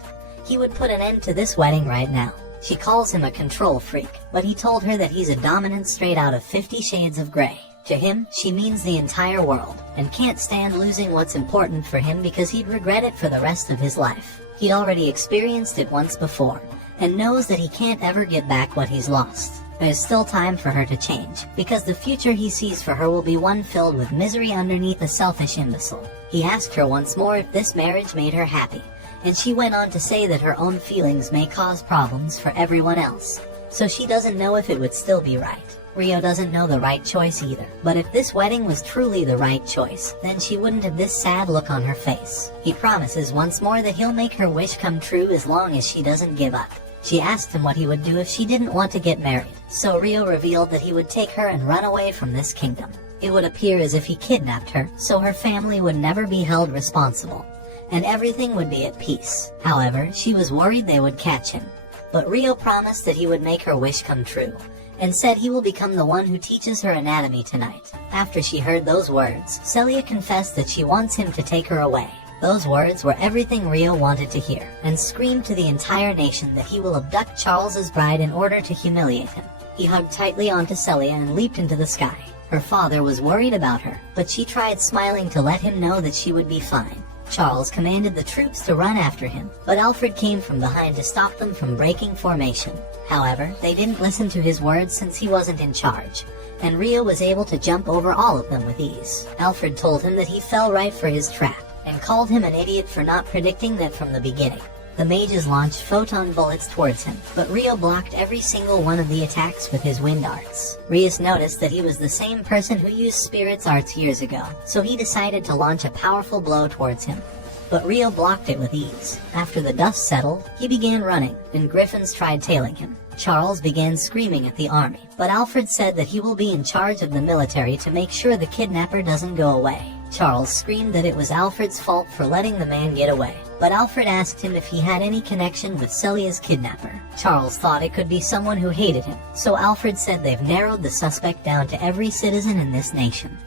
he would put an end to this wedding right now. She calls him a control freak, but he told her that he's a dominant straight out of 50 Shades of Grey. To him, she means the entire world, and can't stand losing what's important for him because he'd regret it for the rest of his life. He'd already experienced it once before, and knows that he can't ever get back what he's lost. There's still time for her to change, because the future he sees for her will be one filled with misery underneath a selfish imbecile. He asked her once more if this marriage made her happy, and she went on to say that her own feelings may cause problems for everyone else, so she doesn't know if it would still be right. Rio doesn't know the right choice either, but if this wedding was truly the right choice, then she wouldn't have this sad look on her face. He promises once more that he'll make her wish come true as long as she doesn't give up. She asked him what he would do if she didn't want to get married, so Rio revealed that he would take her and run away from this kingdom. It would appear as if he kidnapped her, so her family would never be held responsible, and everything would be at peace. However, she was worried they would catch him, but Rio promised that he would make her wish come true, and said he will become the one who teaches her anatomy tonight. After she heard those words, Celia confessed that she wants him to take her away. Those words were everything Rio wanted to hear, and screamed to the entire nation that he will abduct Charles's bride in order to humiliate him. He hugged tightly onto Celia and leaped into the sky. Her father was worried about her, but she tried smiling to let him know that she would be fine. Charles commanded the troops to run after him, but Alfred came from behind to stop them from breaking formation. However, they didn't listen to his words since he wasn't in charge, and Rio was able to jump over all of them with ease. Alfred told him that he fell right for his trap, and called him an idiot for not predicting that from the beginning. The mages launched photon bullets towards him, but Rio blocked every single one of the attacks with his wind arts. Rios noticed that he was the same person who used spirits arts years ago, so he decided to launch a powerful blow towards him. But Rio blocked it with ease. After the dust settled, he began running, and griffins tried tailing him. Charles began screaming at the army, but Alfred said that he will be in charge of the military to make sure the kidnapper doesn't go away. Charles screamed that it was Alfred's fault for letting the man get away, but Alfred asked him if he had any connection with Celia's kidnapper. Charles thought it could be someone who hated him, so Alfred said they've narrowed the suspect down to every citizen in this nation.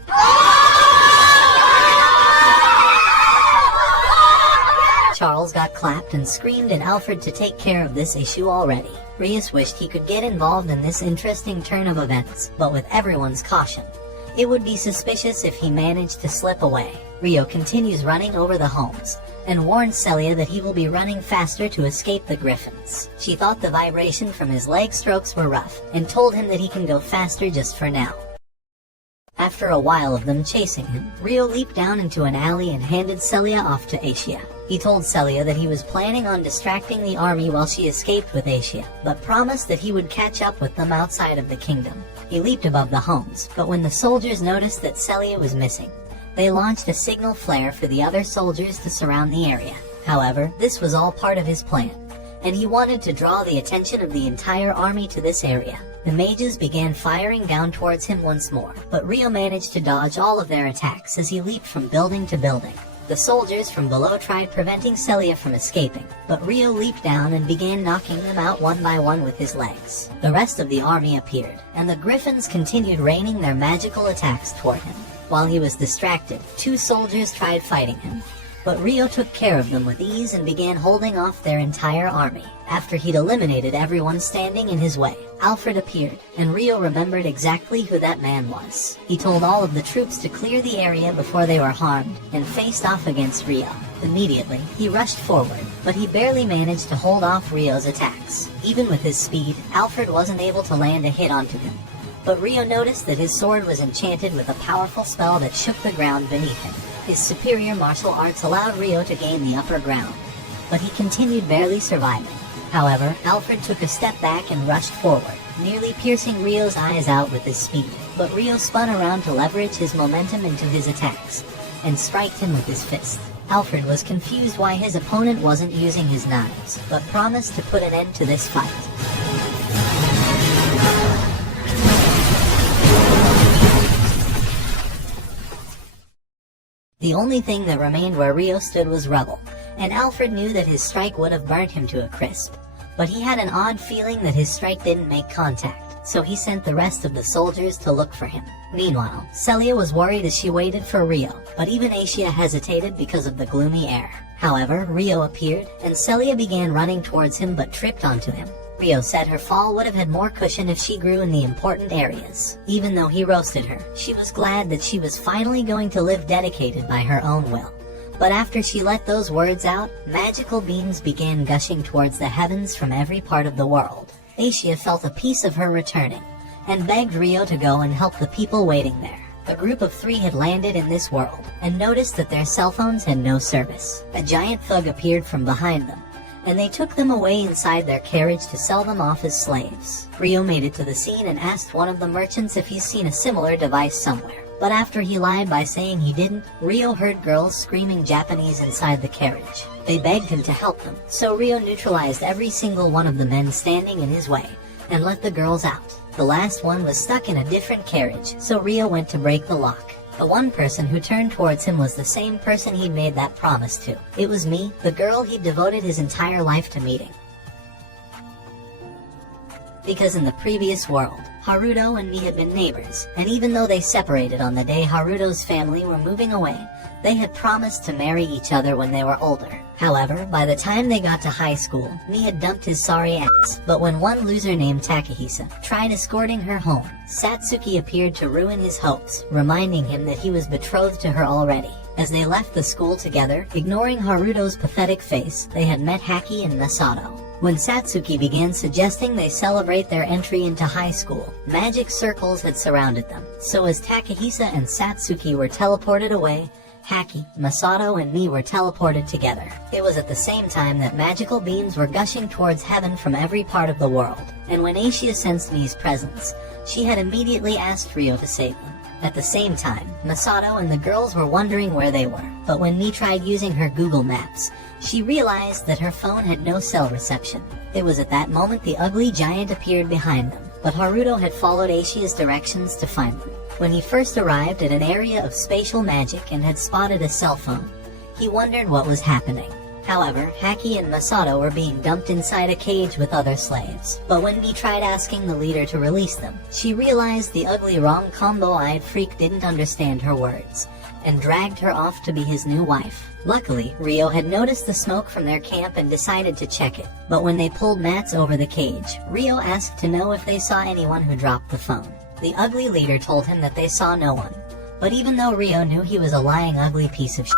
Charles got clapped and screamed at Alfred to take care of this issue already. Rios wished he could get involved in this interesting turn of events, but with everyone's caution, it would be suspicious if he managed to slip away. Rio continues running over the homes, and warns Celia that he will be running faster to escape the griffins. She thought the vibration from his leg strokes were rough, and told him that he can go faster just for now. After a while of them chasing him, Rio leaped down into an alley and handed Celia off to Asia. He told Celia that he was planning on distracting the army while she escaped with Asia, but promised that he would catch up with them outside of the kingdom. He leaped above the homes, but when the soldiers noticed that Celia was missing, they launched a signal flare for the other soldiers to surround the area. However, this was all part of his plan, and he wanted to draw the attention of the entire army to this area. The mages began firing down towards him once more, but Rio managed to dodge all of their attacks as he leaped from building to building. The soldiers from below tried preventing Celia from escaping, but Rio leaped down and began knocking them out one by one with his legs. The rest of the army appeared, and the griffins continued raining their magical attacks toward him. While he was distracted, 2 soldiers tried fighting him, but Rio took care of them with ease and began holding off their entire army. After he'd eliminated everyone standing in his way, Alfred appeared, and Rio remembered exactly who that man was. He told all of the troops to clear the area before they were harmed, and faced off against Rio. Immediately, he rushed forward, but he barely managed to hold off Rio's attacks. Even with his speed, Alfred wasn't able to land a hit onto him. But Rio noticed that his sword was enchanted with a powerful spell that shook the ground beneath him. His superior martial arts allowed Rio to gain the upper ground, but he continued barely surviving. However, Alfred took a step back and rushed forward, nearly piercing Rio's eyes out with his speed. But Rio spun around to leverage his momentum into his attacks, and striked him with his fist. Alfred was confused why his opponent wasn't using his knives, but promised to put an end to this fight. The only thing that remained where Rio stood was rubble, and Alfred knew that his strike would have burnt him to a crisp. But he had an odd feeling that his strike didn't make contact, so he sent the rest of the soldiers to look for him. Meanwhile, Celia was worried as she waited for Rio, but even Asia hesitated because of the gloomy air. However, Rio appeared, and Celia began running towards him but tripped onto him. Rio said her fall would have had more cushion if she grew in the important areas. Even though he roasted her, she was glad that she was finally going to live dedicated by her own will. But after she let those words out, magical beams began gushing towards the heavens from every part of the world. Asia felt a piece of her returning, and begged Rio to go and help the people waiting there. A group of 3 had landed in this world, and noticed that their cell phones had no service. A giant thug appeared from behind them, and they took them away inside their carriage to sell them off as slaves. Rio made it to the scene and asked one of the merchants if he's seen a similar device somewhere. But after he lied by saying he didn't, Rio heard girls screaming Japanese inside the carriage. They begged him to help them, so Rio neutralized every single one of the men standing in his way, and let the girls out. The last one was stuck in a different carriage, so Rio went to break the lock. The one person who turned towards him was the same person he'd made that promise to. It was me, the girl he'd devoted his entire life to meeting. Because in the previous world, Haruto and me had been neighbors, and even though they separated on the day Haruto's family were moving away, they had promised to marry each other when they were older. However, by the time they got to high school, Mi had dumped his sorry ass. But when one loser named Takahisa tried escorting her home, Satsuki appeared to ruin his hopes, reminding him that he was betrothed to her already. As they left the school together, ignoring Haruto's pathetic face, they had met Haki and Masato. When Satsuki began suggesting they celebrate their entry into high school, magic circles had surrounded them. So as Takahisa and Satsuki were teleported away, Haki, Masato, and me were teleported together. It was at the same time that magical beams were gushing towards heaven from every part of the world, and when Asia sensed Mi's presence, she had immediately asked Rio to save them. At the same time, Masato and the girls were wondering where they were, but when Mi tried using her Google Maps, she realized that her phone had no cell reception. It was at that moment the ugly giant appeared behind them, but Haruto had followed Asia's directions to find them. When he first arrived at an area of spatial magic and had spotted a cell phone, he wondered what was happening. However, Haki and Masato were being dumped inside a cage with other slaves. But when Mi tried asking the leader to release them, she realized the ugly wrong combo-eyed freak didn't understand her words, and dragged her off to be his new wife. Luckily, Rio had noticed the smoke from their camp and decided to check it. But when they pulled mats over the cage, Rio asked to know if they saw anyone who dropped the phone. The ugly leader told him that they saw no one. But even though Rio knew he was a lying ugly piece of shit,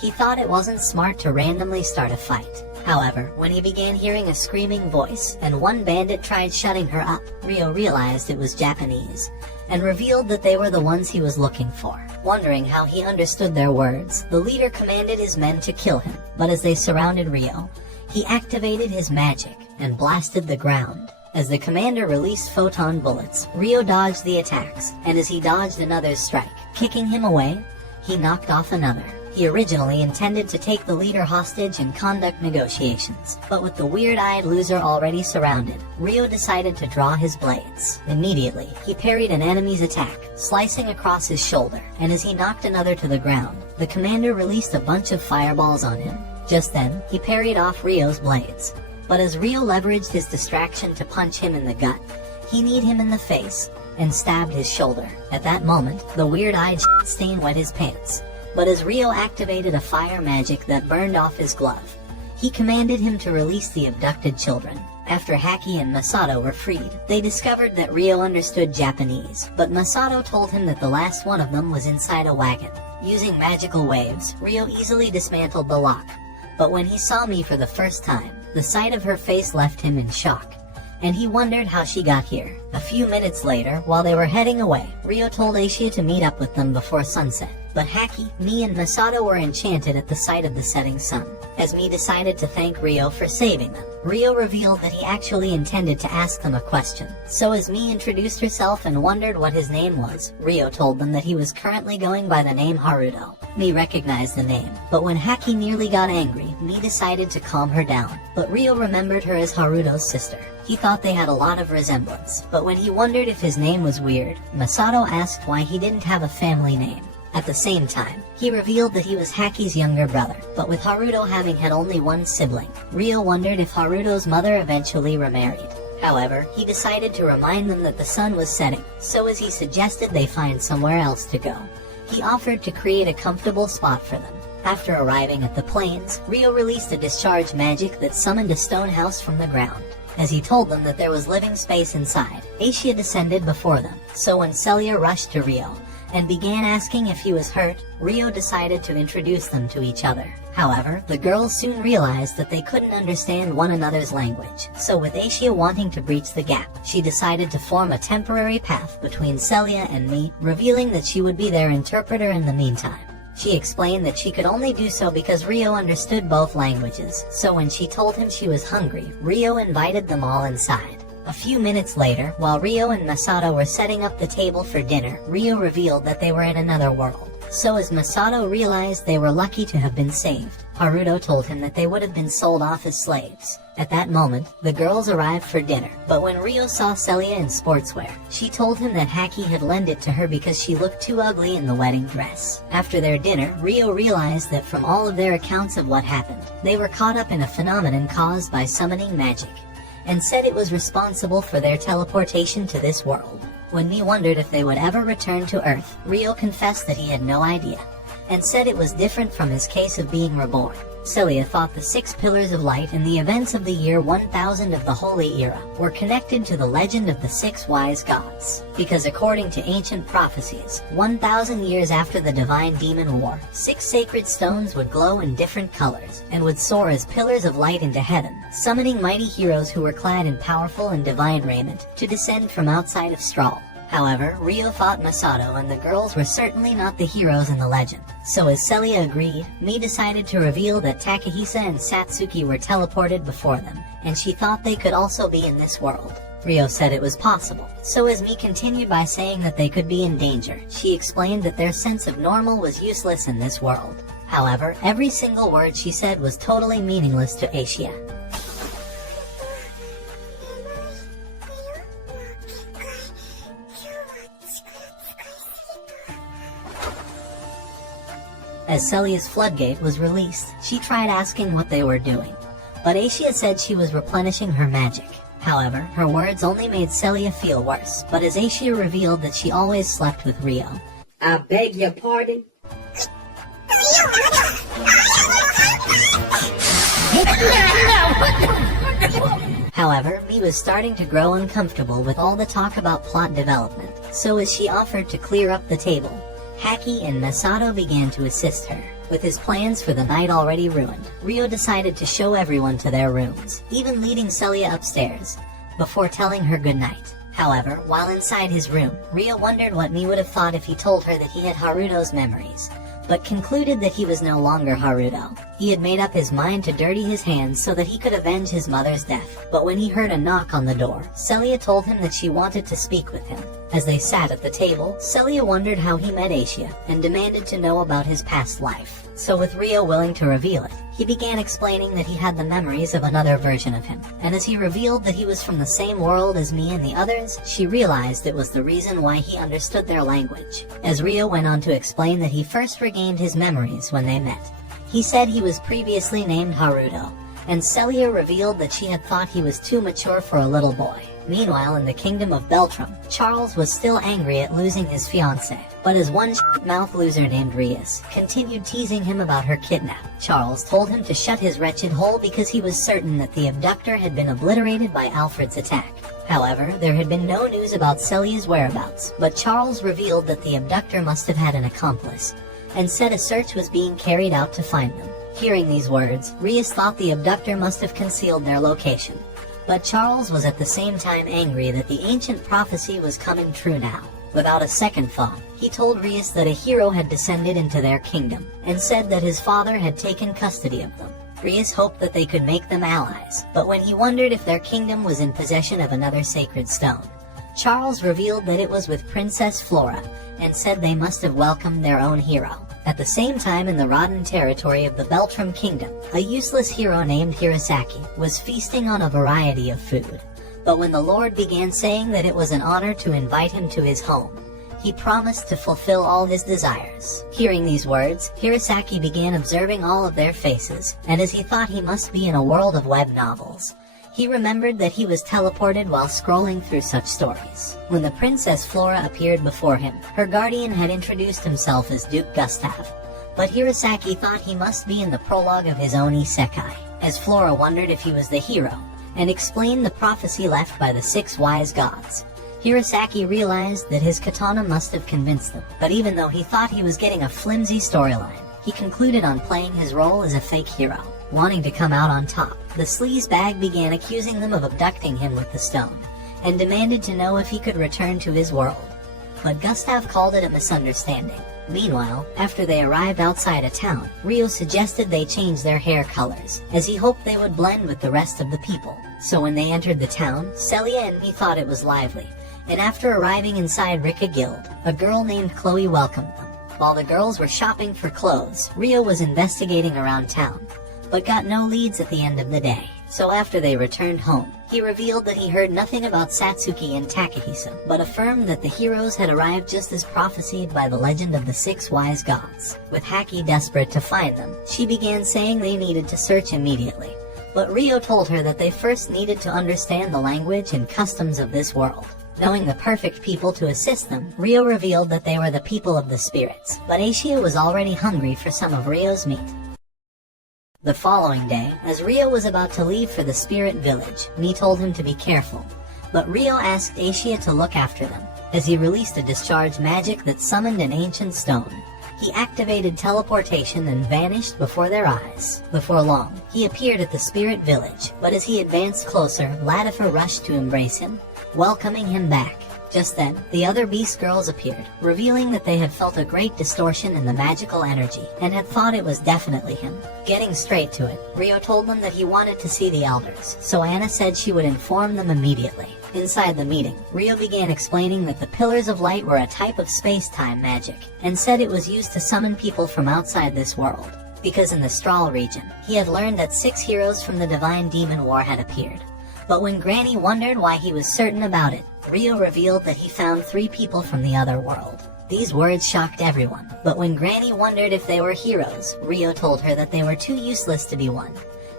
he thought it wasn't smart to randomly start a fight. However, when he began hearing a screaming voice, and one bandit tried shutting her up, Rio realized it was Japanese, and revealed that they were the ones he was looking for. Wondering how he understood their words, the leader commanded his men to kill him, but as they surrounded Rio, he activated his magic and blasted the ground. As the commander released photon bullets, Rio dodged the attacks, and as he dodged another's strike, kicking him away, he knocked off another. He originally intended to take the leader hostage and conduct negotiations, but with the weird-eyed loser already surrounded, Rio decided to draw his blades. Immediately, he parried an enemy's attack, slicing across his shoulder, and as he knocked another to the ground, the commander released a bunch of fireballs on him. Just then, he parried off Rio's blades. But as Rio leveraged his distraction to punch him in the gut, he kneed him in the face and stabbed his shoulder. At that moment, the weird-eyed stain wet his pants. But as Rio activated a fire magic that burned off his glove, he commanded him to release the abducted children. After Haki and Masato were freed, they discovered that Rio understood Japanese, but Masato told him that the last one of them was inside a wagon. Using magical waves, Rio easily dismantled the lock. But when he saw me for the first time, the sight of her face left him in shock, and he wondered how she got here. A few minutes later, while they were heading away, Rio told Aishia to meet up with them before sunset. But Haki, Mi, and Masato were enchanted at the sight of the setting sun. As Mi decided to thank Rio for saving them, Rio revealed that he actually intended to ask them a question. So as Mi introduced herself and wondered what his name was, Rio told them that he was currently going by the name Haruto. Mi recognized the name, but when Haki nearly got angry, Mi decided to calm her down. But Rio remembered her as Haruto's sister. He thought they had a lot of resemblance, but when he wondered if his name was weird, Masato asked why he didn't have a family name. At the same time, he revealed that he was Haki's younger brother, but with Haruto having had only one sibling, Rio wondered if Haruto's mother eventually remarried. However, he decided to remind them that the sun was setting, so as he suggested they find somewhere else to go, he offered to create a comfortable spot for them. After arriving at the plains, Rio released a discharge magic that summoned a stone house from the ground. As he told them that there was living space inside, Aishia descended before them, so when Celia rushed to Rio and began asking if he was hurt, Rio decided to introduce them to each other. However, the girls soon realized that they couldn't understand one another's language, so with Aishia wanting to breach the gap, she decided to form a temporary path between Celia and me, revealing that she would be their interpreter in the meantime. She explained that she could only do so because Rio understood both languages, so when she told him she was hungry, Rio invited them all inside. A few minutes later, while Rio and Masato were setting up the table for dinner, Rio revealed that they were in another world. So as Masato realized they were lucky to have been saved, Haruto told him that they would have been sold off as slaves. At that moment, the girls arrived for dinner, but when Rio saw Celia in sportswear, she told him that Haki had lent it to her because she looked too ugly in the wedding dress. After their dinner, Rio realized that from all of their accounts of what happened, they were caught up in a phenomenon caused by summoning magic, and said it was responsible for their teleportation to this world. When Mi wondered if they would ever return to Earth, Rio confessed that he had no idea, and said it was different from his case of being reborn. Celia thought the 6 pillars of light and the events of the year 1000 of the Holy Era were connected to the legend of the 6 wise gods, because according to ancient prophecies, 1000 years after the divine demon war, 6 sacred stones would glow in different colors, and would soar as pillars of light into heaven, summoning mighty heroes who were clad in powerful and divine raiment to descend from outside of Strahl. However, Rio thought Masato and the girls were certainly not the heroes in the legend. So as Celia agreed, Mi decided to reveal that Takahisa and Satsuki were teleported before them, and she thought they could also be in this world. Rio said it was possible. So as Mi continued by saying that they could be in danger, she explained that their sense of normal was useless in this world. However, every single word she said was totally meaningless to Aishia. As Celia's floodgate was released, she tried asking what they were doing, but Aishia said she was replenishing her magic. However, her words only made Celia feel worse, but as Aishia revealed that she always slept with Rio. I beg your pardon? However, Mi was starting to grow uncomfortable with all the talk about plot development, so as she offered to clear up the table, Haki and Masato began to assist her. With his plans for the night already ruined, Rio decided to show everyone to their rooms, even leading Celia upstairs, before telling her goodnight. However, while inside his room, Rio wondered what Mii would have thought if he told her that he had Haruto's memories, but concluded that he was no longer Haruto. He had made up his mind to dirty his hands so that he could avenge his mother's death. But when he heard a knock on the door, Celia told him that she wanted to speak with him. As they sat at the table, Celia wondered how he met Asia, and demanded to know about his past life. So with Rio willing to reveal it, he began explaining that he had the memories of another version of him. And as he revealed that he was from the same world as Mii and the others, she realized it was the reason why he understood their language. As Rio went on to explain that he first regained his memories when they met. He said he was previously named Haruto, and Celia revealed that she had thought he was too mature for a little boy. Meanwhile, in the kingdom of Beltrum, Charles was still angry at losing his fiancée, but as one mouth loser named Rias continued teasing him about her kidnap, Charles told him to shut his wretched hole because he was certain that the abductor had been obliterated by Alfred's attack. However, there had been no news about Celia's whereabouts, but Charles revealed that the abductor must have had an accomplice, and said a search was being carried out to find them. Hearing these words, Rias thought the abductor must have concealed their location. But Charles was at the same time angry that the ancient prophecy was coming true now. Without a second thought, he told Rias that a hero had descended into their kingdom, and said that his father had taken custody of them. Rias hoped that they could make them allies, but when he wondered if their kingdom was in possession of another sacred stone, Charles revealed that it was with Princess Flora, and said they must have welcomed their own hero. At the same time, in the rotten territory of the Beltrum Kingdom, a useless hero named Hirosaki was feasting on a variety of food. But when the Lord began saying that it was an honor to invite him to his home, he promised to fulfill all his desires. Hearing these words, Hirosaki began observing all of their faces, and as he thought he must be in a world of web novels, he remembered that he was teleported while scrolling through such stories. When the Princess Flora appeared before him, her guardian had introduced himself as Duke Gustav, but Hirosaki thought he must be in the prologue of his own isekai, as Flora wondered if he was the hero, and explained the prophecy left by the 6 wise gods. Hirosaki realized that his katana must have convinced them, but even though he thought he was getting a flimsy storyline, he concluded on playing his role as a fake hero. Wanting to come out on top, the sleazebag began accusing them of abducting him with the stone, and demanded to know if he could return to his world. But Gustav called it a misunderstanding. Meanwhile, after they arrived outside a town, Rio suggested they change their hair colors, as he hoped they would blend with the rest of the people. So when they entered the town, Celia and Mii thought it was lively, and after arriving inside Rika Guild, a girl named Chloe welcomed them. While the girls were shopping for clothes, Rio was investigating around town, but got no leads at the end of the day. So after they returned home, he revealed that he heard nothing about Satsuki and Takahisa, but affirmed that the heroes had arrived just as prophesied by the legend of the 6 wise gods. With Haki desperate to find them, she began saying they needed to search immediately. But Rio told her that they first needed to understand the language and customs of this world. Knowing the perfect people to assist them, Rio revealed that they were the people of the spirits, but Asia was already hungry for some of Rio's meat. The following day, as Rio was about to leave for the spirit village, Mii told him to be careful, but Rio asked Asia to look after them. As he released a discharge magic that summoned an ancient stone, he activated teleportation and vanished before their eyes. Before long, he appeared at the spirit village, but as he advanced closer, Latifa rushed to embrace him, welcoming him back. Just then, the other Beast Girls appeared, revealing that they had felt a great distortion in the magical energy, and had thought it was definitely him. Getting straight to it, Rio told them that he wanted to see the elders, so Anna said she would inform them immediately. Inside the meeting, Rio began explaining that the Pillars of Light were a type of space-time magic, and said it was used to summon people from outside this world. Because in the Strahl region, he had learned that 6 heroes from the Divine Demon War had appeared. But when Granny wondered why he was certain about it, Rio revealed that he found 3 people from the other world. These words shocked everyone, but when Granny wondered if they were heroes, Rio told her that they were too useless to be won,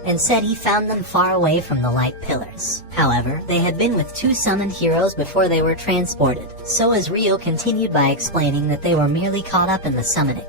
and said he found them far away from the light pillars. However, they had been with 2 summoned heroes before they were transported, so as Rio continued by explaining that they were merely caught up in the summoning,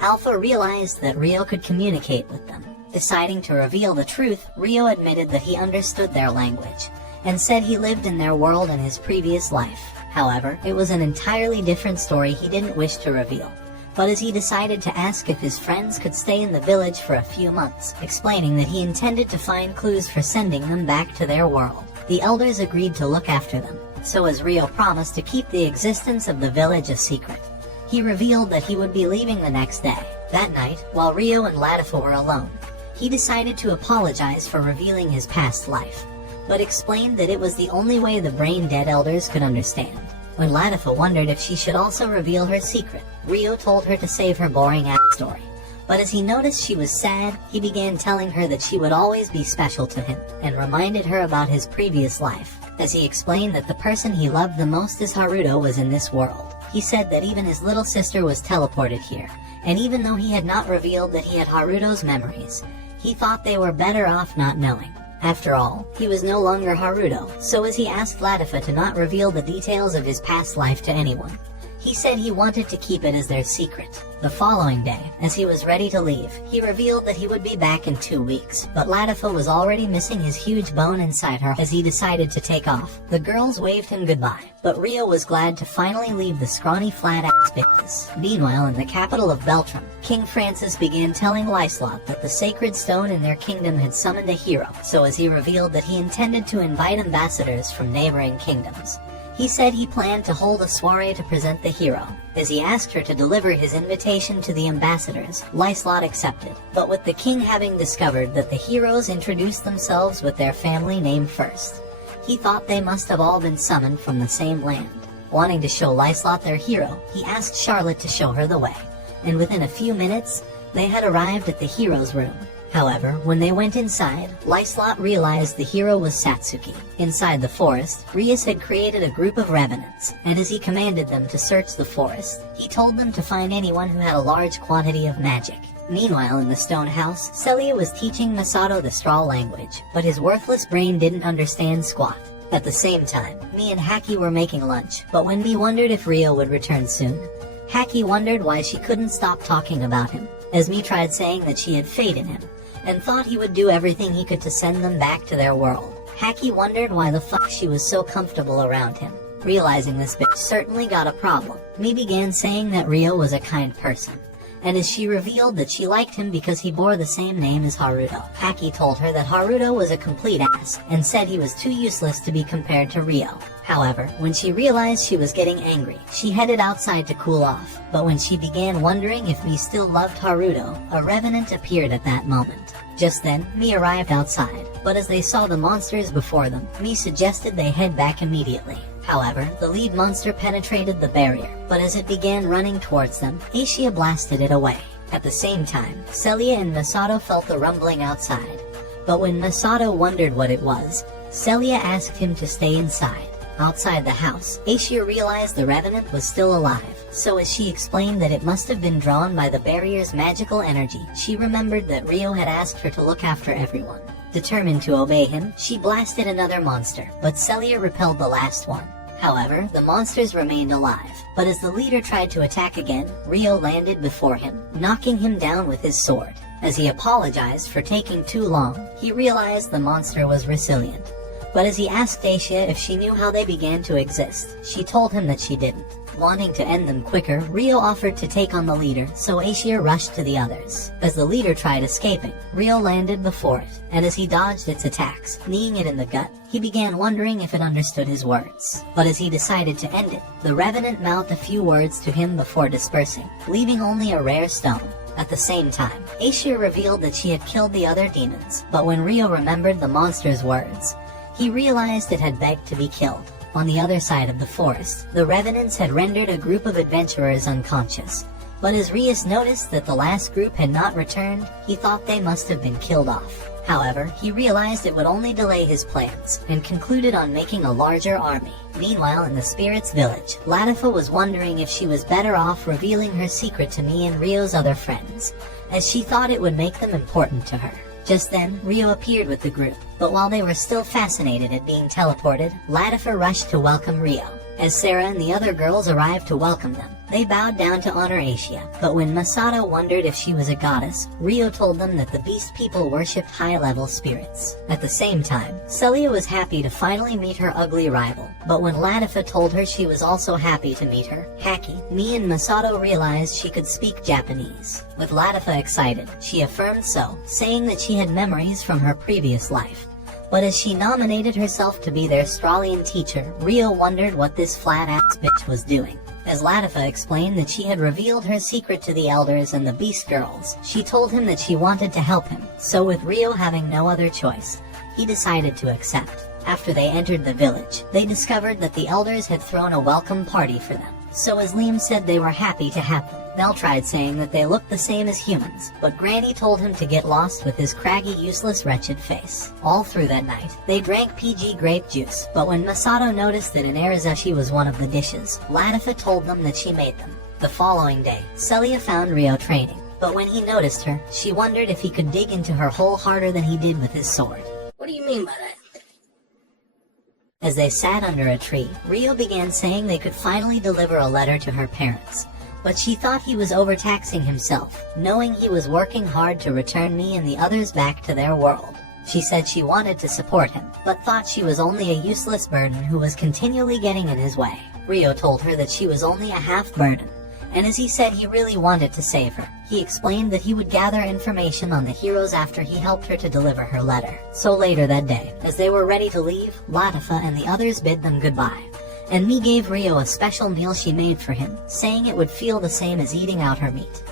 Alpha realized that Rio could communicate with them. Deciding to reveal the truth, Rio admitted that he understood their language, and said he lived in their world in his previous life. However, it was an entirely different story he didn't wish to reveal. But as he decided to ask if his friends could stay in the village for a few months, explaining that he intended to find clues for sending them back to their world, the elders agreed to look after them. so as Rio promised to keep the existence of the village a secret. He revealed that he would be leaving the next day. That night, while Rio and Latifa were alone, he decided to apologize for revealing his past life, but explained that it was the only way the brain-dead elders could understand. When Latifa wondered if she should also reveal her secret, Rio told her to save her boring-ass story. But as he noticed she was sad, he began telling her that she would always be special to him, and reminded her about his previous life. As he explained that the person he loved the most as Haruto was in this world, he said that even his little sister was teleported here, and even though he had not revealed that he had Haruto's memories, he thought they were better off not knowing. After all, he was no longer Haruto, so as he asked Latifa to not reveal the details of his past life to anyone, he said he wanted to keep it as their secret. The following day, as he was ready to leave, he revealed that he would be back in 2 weeks, but Latifa was already missing his huge bone inside her as he decided to take off. The girls waved him goodbye, but Rio was glad to finally leave the scrawny flat-ass bitches. Meanwhile, in the capital of Beltram, King Francis began telling Lyslot that the sacred stone in their kingdom had summoned a hero, so as he revealed that he intended to invite ambassadors from neighboring kingdoms. He said he planned to hold a soiree to present the hero. As he asked her to deliver his invitation to the ambassadors, Lyslot accepted, but with the king having discovered that the heroes introduced themselves with their family name first, he thought they must have all been summoned from the same land. Wanting to show Lyslot their hero, he asked Charlotte to show her the way, and within a few minutes, they had arrived at the hero's room. However, when they went inside, Lyslot realized the hero was Satsuki. Inside the forest, Rias had created a group of revenants, and as he commanded them to search the forest, he told them to find anyone who had a large quantity of magic. Meanwhile, in the stone house, Celia was teaching Masato the straw language, but his worthless brain didn't understand squat. At the same time, Mi and Haki were making lunch, but when Mi wondered if Rio would return soon, Haki wondered why she couldn't stop talking about him, as Mi tried saying that she had faith in him, and thought he would do everything he could to send them back to their world. Haki wondered why the fuck she was so comfortable around him. Realizing this bitch certainly got a problem, Mi began saying that Rio was a kind person, and as she revealed that she liked him because he bore the same name as Haruto. Haki told her that Haruto was a complete ass, and said he was too useless to be compared to Rio. However, when she realized she was getting angry, she headed outside to cool off, but when she began wondering if Mi still loved Haruto, a revenant appeared at that moment. Just then, Mi arrived outside, but as they saw the monsters before them, Mi suggested they head back immediately. However, the lead monster penetrated the barrier, but as it began running towards them, Aishia blasted it away. At the same time, Celia and Masato felt the rumbling outside, but when Masato wondered what it was, Celia asked him to stay inside. Outside the house, Aishia realized the revenant was still alive, so as she explained that it must have been drawn by the barrier's magical energy, she remembered that Rio had asked her to look after everyone. Determined to obey him, she blasted another monster, but Celia repelled the last one. However, the monsters remained alive, but as the leader tried to attack again, Rio landed before him, knocking him down with his sword. As he apologized for taking too long, he realized the monster was resilient. But as he asked Aishia if she knew how they began to exist, she told him that she didn't. Wanting to end them quicker, Rio offered to take on the leader, so Aishia rushed to the others. As the leader tried escaping, Rio landed before it, and as he dodged its attacks, kneeing it in the gut, he began wondering if it understood his words. But as he decided to end it, the revenant mouthed a few words to him before dispersing, leaving only a rare stone. At the same time, Aishia revealed that she had killed the other demons, but when Rio remembered the monster's words, he realized it had begged to be killed. On the other side of the forest, the revenants had rendered a group of adventurers unconscious, but as Rias noticed that the last group had not returned, he thought they must have been killed off. However, he realized it would only delay his plans, and concluded on making a larger army. Meanwhile, in the spirits' village, Latifa was wondering if she was better off revealing her secret to me and Rio's other friends, as she thought it would make them important to her. Just then, Rio appeared with the group, but while they were still fascinated at being teleported, Latifa rushed to welcome Rio. As Sarah and the other girls arrived to welcome them, they bowed down to honor Aishia, but when Masato wondered if she was a goddess, Rio told them that the beast people worshipped high-level spirits. At the same time, Celia was happy to finally meet her ugly rival, but when Latifa told her she was also happy to meet her, Haki, Mi and Masato realized she could speak Japanese. With Latifa excited, she affirmed so, saying that she had memories from her previous life, But as she nominated herself to be their Australian teacher, Rio wondered what this flat-ass bitch was doing. As Latifa explained that she had revealed her secret to the elders and the Beast Girls, she told him that she wanted to help him, so with Rio having no other choice, he decided to accept. After they entered the village, they discovered that the elders had thrown a welcome party for them. So as Liam said they were happy to have them. Mel tried saying that they looked the same as humans, but Granny told him to get lost with his craggy, useless, wretched face. All through that night, they drank PG grape juice, but when Masato noticed that an arizashi was one of the dishes, Latifa told them that she made them. The following day, Celia found Rio training, but when he noticed her, she wondered if he could dig into her hole harder than he did with his sword. What do you mean by that? As they sat under a tree, Rio began saying they could finally deliver a letter to her parents. But she thought he was overtaxing himself, knowing he was working hard to return me and the others back to their world. She said she wanted to support him, but thought she was only a useless burden who was continually getting in his way. Rio told her that she was only a half burden, and as he said he really wanted to save her, he explained that he would gather information on the heroes after he helped her to deliver her letter. So later that day, as they were ready to leave, Latifa and the others bid them goodbye, and Mi gave Rio a special meal she made for him, saying it would feel the same as eating out her meat.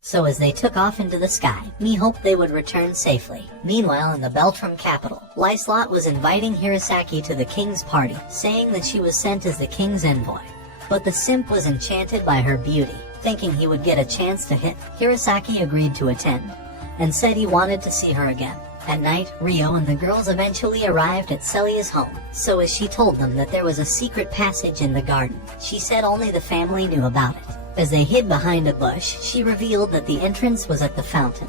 So as they took off into the sky, Mi hoped they would return safely. Meanwhile in the Beltram capital, Lyslot was inviting Hirosaki to the king's party, saying that she was sent as the king's envoy. But the simp was enchanted by her beauty. Thinking he would get a chance to hit, Hirosaki agreed to attend, and said he wanted to see her again. At night, Rio and the girls eventually arrived at Celia's home, so as she told them that there was a secret passage in the garden, she said only the family knew about it. As they hid behind a bush, she revealed that the entrance was at the fountain,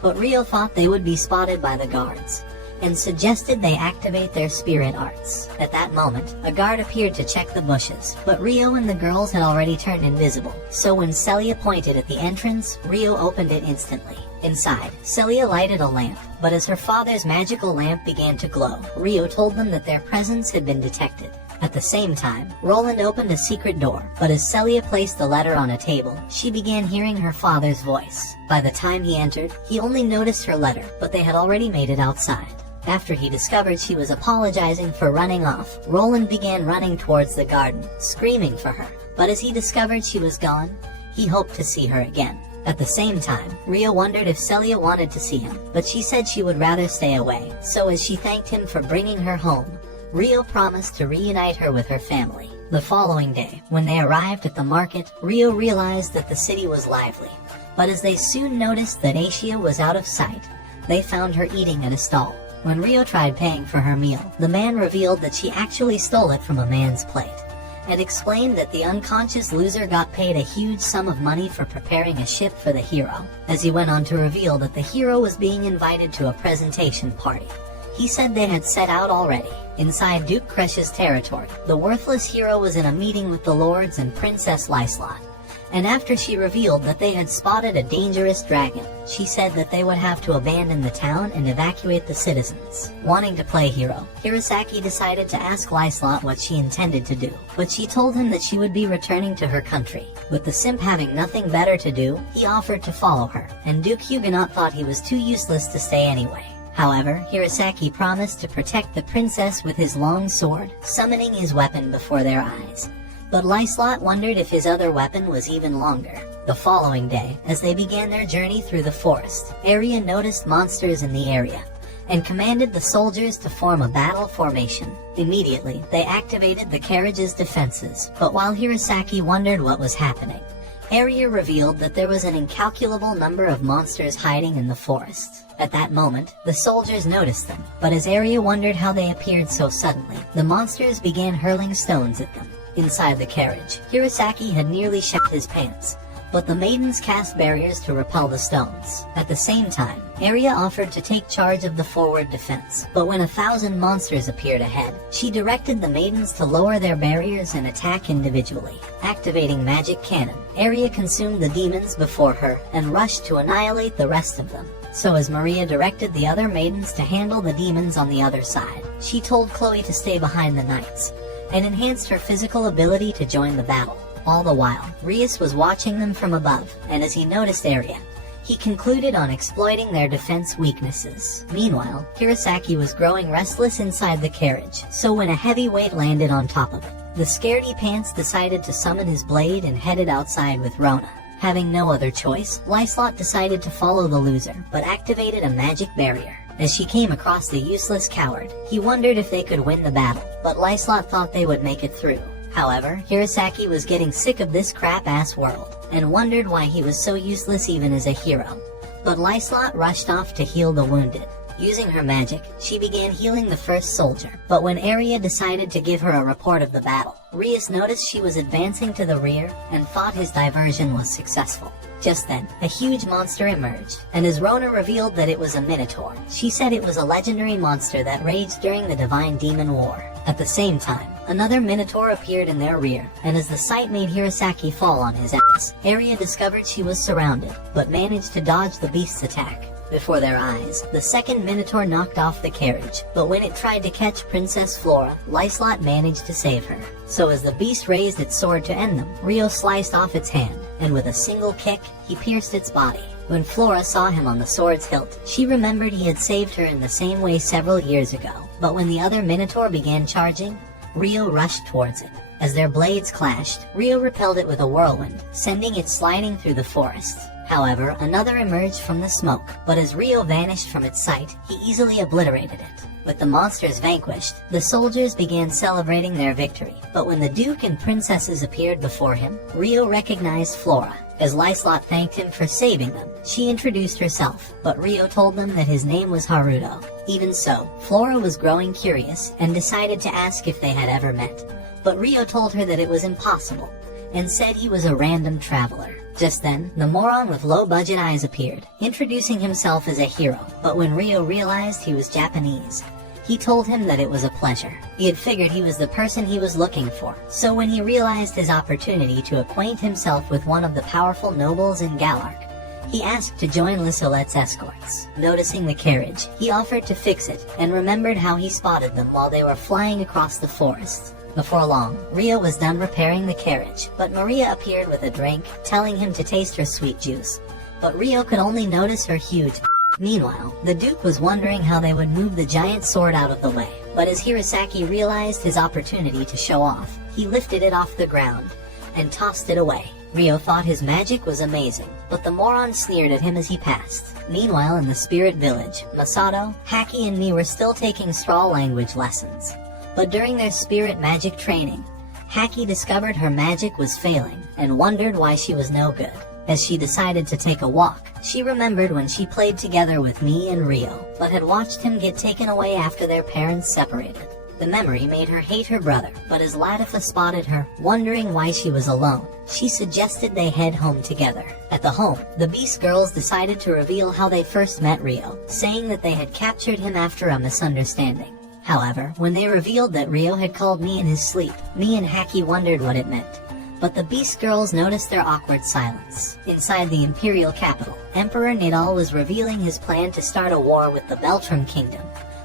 but Rio thought they would be spotted by the guards, and suggested they activate their spirit arts. At that moment, a guard appeared to check the bushes, but Rio and the girls had already turned invisible, so when Celia pointed at the entrance, Rio opened it instantly. Inside, Celia lighted a lamp, but as her father's magical lamp began to glow, Rio told them that their presence had been detected. At the same time, Roland opened a secret door, but as Celia placed the letter on a table, she began hearing her father's voice. By the time he entered, he only noticed her letter, but they had already made it outside. After he discovered she was apologizing for running off, Roland began running towards the garden, screaming for her. But as he discovered she was gone, he hoped to see her again. At the same time, Rio wondered if Celia wanted to see him, but she said she would rather stay away. So as she thanked him for bringing her home, Rio promised to reunite her with her family. The following day, when they arrived at the market, Rio realized that the city was lively. But as they soon noticed that Asia was out of sight, they found her eating at a stall. When Rio tried paying for her meal, the man revealed that she actually stole it from a man's plate, and explained that the unconscious loser got paid a huge sum of money for preparing a ship for the hero, as he went on to reveal that the hero was being invited to a presentation party. He said they had set out already. Inside Duke Kresh's territory, the worthless hero was in a meeting with the lords and Princess Lyslot, and after she revealed that they had spotted a dangerous dragon, she said that they would have to abandon the town and evacuate the citizens. Wanting to play hero, Hirosaki decided to ask Lyslot what she intended to do, but she told him that she would be returning to her country. With the simp having nothing better to do, he offered to follow her, and Duke Huguenot thought he was too useless to stay anyway. However, Hirosaki promised to protect the princess with his long sword, summoning his weapon before their eyes. But Lyslot wondered if his other weapon was even longer. The following day, as they began their journey through the forest, Arya noticed monsters in the area, and commanded the soldiers to form a battle formation. Immediately, they activated the carriage's defenses, but while Hirosaki wondered what was happening, Arya revealed that there was an incalculable number of monsters hiding in the forest. At that moment, the soldiers noticed them, but as Arya wondered how they appeared so suddenly, the monsters began hurling stones at them. Inside the carriage, Hirosaki had nearly shat his pants, but the maidens cast barriers to repel the stones. At the same time, Arya offered to take charge of the forward defense, but when 1,000 monsters appeared ahead, she directed the maidens to lower their barriers and attack individually. Activating magic cannon, Arya consumed the demons before her and rushed to annihilate the rest of them. So as Maria directed the other maidens to handle the demons on the other side, she told Chloe to stay behind the knights, and enhanced her physical ability to join the battle. All the while, Rias was watching them from above, and as he noticed Arya, He concluded on exploiting their defense weaknesses. Meanwhile, Hirosaki was growing restless inside the carriage, so when a heavy weight landed on top of it, the scaredy pants decided to summon his blade and headed outside with Rona. Having no other choice, Lyslot decided to follow the loser, but activated a magic barrier. As she came across the useless coward, he wondered if they could win the battle, but Lyslot thought they would make it through. However, Hirosaki was getting sick of this crap-ass world, and wondered why he was so useless even as a hero. But Lyslot rushed off to heal the wounded. Using her magic, she began healing the first soldier, but when Arya decided to give her a report of the battle, Rias noticed she was advancing to the rear and thought his diversion was successful. Just then, a huge monster emerged, and as Rona revealed that it was a minotaur, she said it was a legendary monster that raged during the Divine Demon War. At the same time, another minotaur appeared in their rear, and as the sight made Hirosaki fall on his ass, Arya discovered she was surrounded, but managed to dodge the beast's attack. Before their eyes, the second minotaur knocked off the carriage, but when it tried to catch Princess Flora, Lyslot managed to save her. So as the beast raised its sword to end them, Rio sliced off its hand, and with a single kick, he pierced its body. When Flora saw him on the sword's hilt, she remembered he had saved her in the same way several years ago. But when the other minotaur began charging, Rio rushed towards it. As their blades clashed, Rio repelled it with a whirlwind, sending it sliding through the forest. However, another emerged from the smoke, but as Rio vanished from its sight, he easily obliterated it. With the monsters vanquished, the soldiers began celebrating their victory, but when the Duke and princesses appeared before him, Rio recognized Flora. As Lyslot thanked him for saving them, she introduced herself, but Rio told them that his name was Haruto. Even so, Flora was growing curious and decided to ask if they had ever met, but Rio told her that it was impossible, and said he was a random traveler. Just then, the moron with low-budget eyes appeared, introducing himself as a hero, but when Rio realized he was Japanese, he told him that it was a pleasure. He had figured he was the person he was looking for, so when he realized his opportunity to acquaint himself with one of the powerful nobles in Galark, he asked to join Lissolet's escorts. Noticing the carriage, he offered to fix it, and remembered how he spotted them while they were flying across the forest. Before long, Rio was done repairing the carriage, but Maria appeared with a drink, telling him to taste her sweet juice. But Rio could only notice her huge Meanwhile, the Duke was wondering how they would move the giant sword out of the way, but as Hirosaki realized his opportunity to show off, he lifted it off the ground and tossed it away. Rio thought his magic was amazing, but the moron sneered at him as he passed. Meanwhile, in the spirit village, Masato, Haki and me were still taking straw language lessons. But during their spirit magic training, Haki discovered her magic was failing and wondered why she was no good. As she decided to take a walk, she remembered when she played together with me and Rio, but had watched him get taken away after their parents separated. The memory made her hate her brother, but as Latifa spotted her, wondering why she was alone, she suggested they head home together. At the home, the Beast Girls decided to reveal how they first met Rio, saying that they had captured him after a misunderstanding. However, when they revealed that Rio had called me in his sleep, me and Haki wondered what it meant. But the Beast Girls noticed their awkward silence. Inside the Imperial capital, Emperor Nidal was revealing his plan to start a war with the Beltram Kingdom.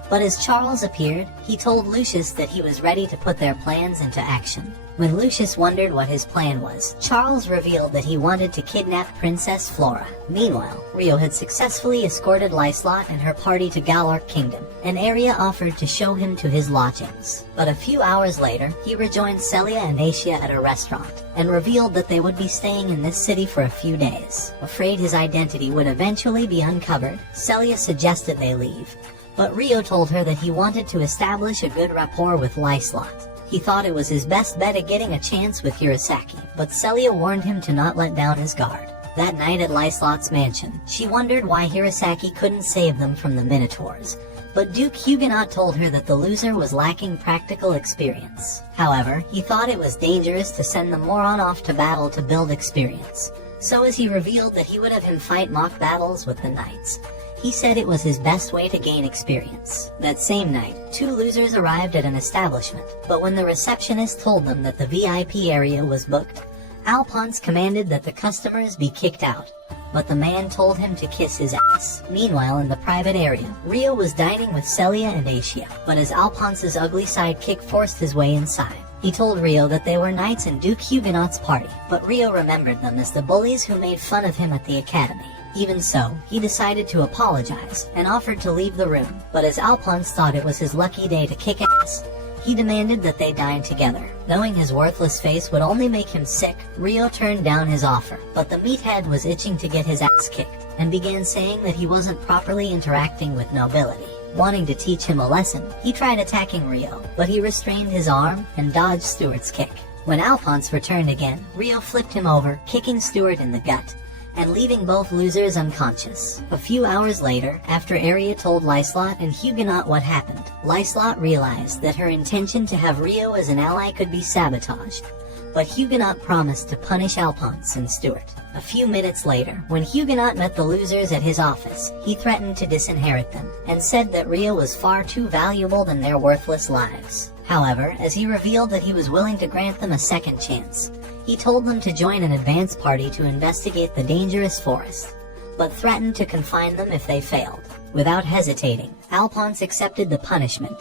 But as Charles appeared, he told Lucius that he was ready to put their plans into action. When Lucius wondered what his plan was, Charles revealed that he wanted to kidnap Princess Flora. Meanwhile, Rio had successfully escorted Lyslot and her party to Galark Kingdom, and Arya offered to show him to his lodgings. But a few hours later, he rejoined Celia and Asia at a restaurant, and revealed that they would be staying in this city for a few days. Afraid his identity would eventually be uncovered, Celia suggested they leave. But Rio told her that he wanted to establish a good rapport with Lyslot. He thought it was his best bet at getting a chance with Hirosaki, but Celia warned him to not let down his guard. That night at Lyslot's mansion, she wondered why Hirosaki couldn't save them from the Minotaurs, but Duke Huguenot told her that the loser was lacking practical experience. However, he thought it was dangerous to send the moron off to battle to build experience, so as he revealed that he would have him fight mock battles with the knights, he said it was his best way to gain experience. That same night, two losers arrived at an establishment, but when the receptionist told them that the VIP area was booked, Alphonse commanded that the customers be kicked out, but the man told him to kiss his ass. Meanwhile, in the private area, Rio was dining with Celia and Asia, but as Alphonse's ugly sidekick forced his way inside, he told Rio that they were knights in Duke Huguenot's party, but Rio remembered them as the bullies who made fun of him at the academy. Even so, he decided to apologize and offered to leave the room, but as Alphonse thought it was his lucky day to kick ass, he demanded that they dine together. Knowing his worthless face would only make him sick, Rio turned down his offer, but the meathead was itching to get his ass kicked, and began saying that he wasn't properly interacting with nobility. Wanting to teach him a lesson, he tried attacking Rio, but he restrained his arm and dodged Stuart's kick. When Alphonse returned again, Rio flipped him over, kicking Stuart in the gut, and leaving both losers unconscious. A few hours later, after Aria told Lyslot and Huguenot what happened, Lyslot realized that her intention to have Rio as an ally could be sabotaged, but Huguenot promised to punish Alphonse and Stuart. A few minutes later, when Huguenot met the losers at his office, he threatened to disinherit them, and said that Rio was far too valuable than their worthless lives. However, as he revealed that he was willing to grant them a second chance, he told them to join an advance party to investigate the dangerous forest, but threatened to confine them if they failed. Without hesitating, Alphonse accepted the punishment,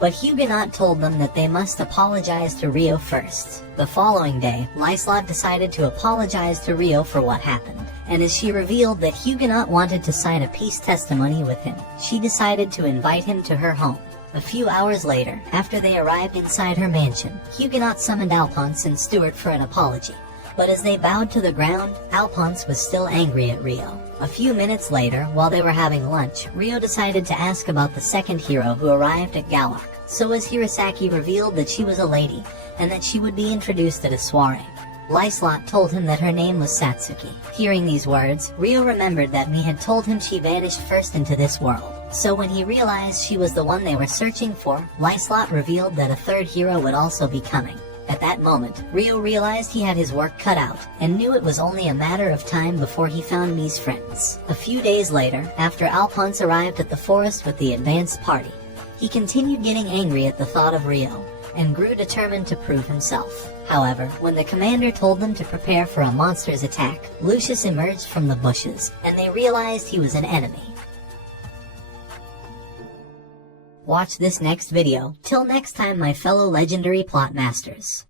but Huguenot told them that they must apologize to Rio first. The following day, Lyslot decided to apologize to Rio for what happened, and as she revealed that Huguenot wanted to sign a peace testimony with him, she decided to invite him to her home. A few hours later, after they arrived inside her mansion, Huguenot summoned Alphonse and Stuart for an apology, but as they bowed to the ground, Alphonse was still angry at Rio. A few minutes later, while they were having lunch, Rio decided to ask about the second hero who arrived at Galak, so as Hirosaki revealed that she was a lady, and that she would be introduced at a soiree. Lyslot told him that her name was Satsuki. Hearing these words, Rio remembered that Mi had told him she vanished first into this world. So when he realized she was the one they were searching for, Lyslot revealed that a third hero would also be coming. At that moment, Rio realized he had his work cut out, and knew it was only a matter of time before he found Mi's friends. A few days later, after Alphonse arrived at the forest with the advance party, he continued getting angry at the thought of Rio, and grew determined to prove himself. However, when the commander told them to prepare for a monster's attack, Lucius emerged from the bushes, and they realized he was an enemy. Watch this next video. Till next time, my fellow legendary plot masters.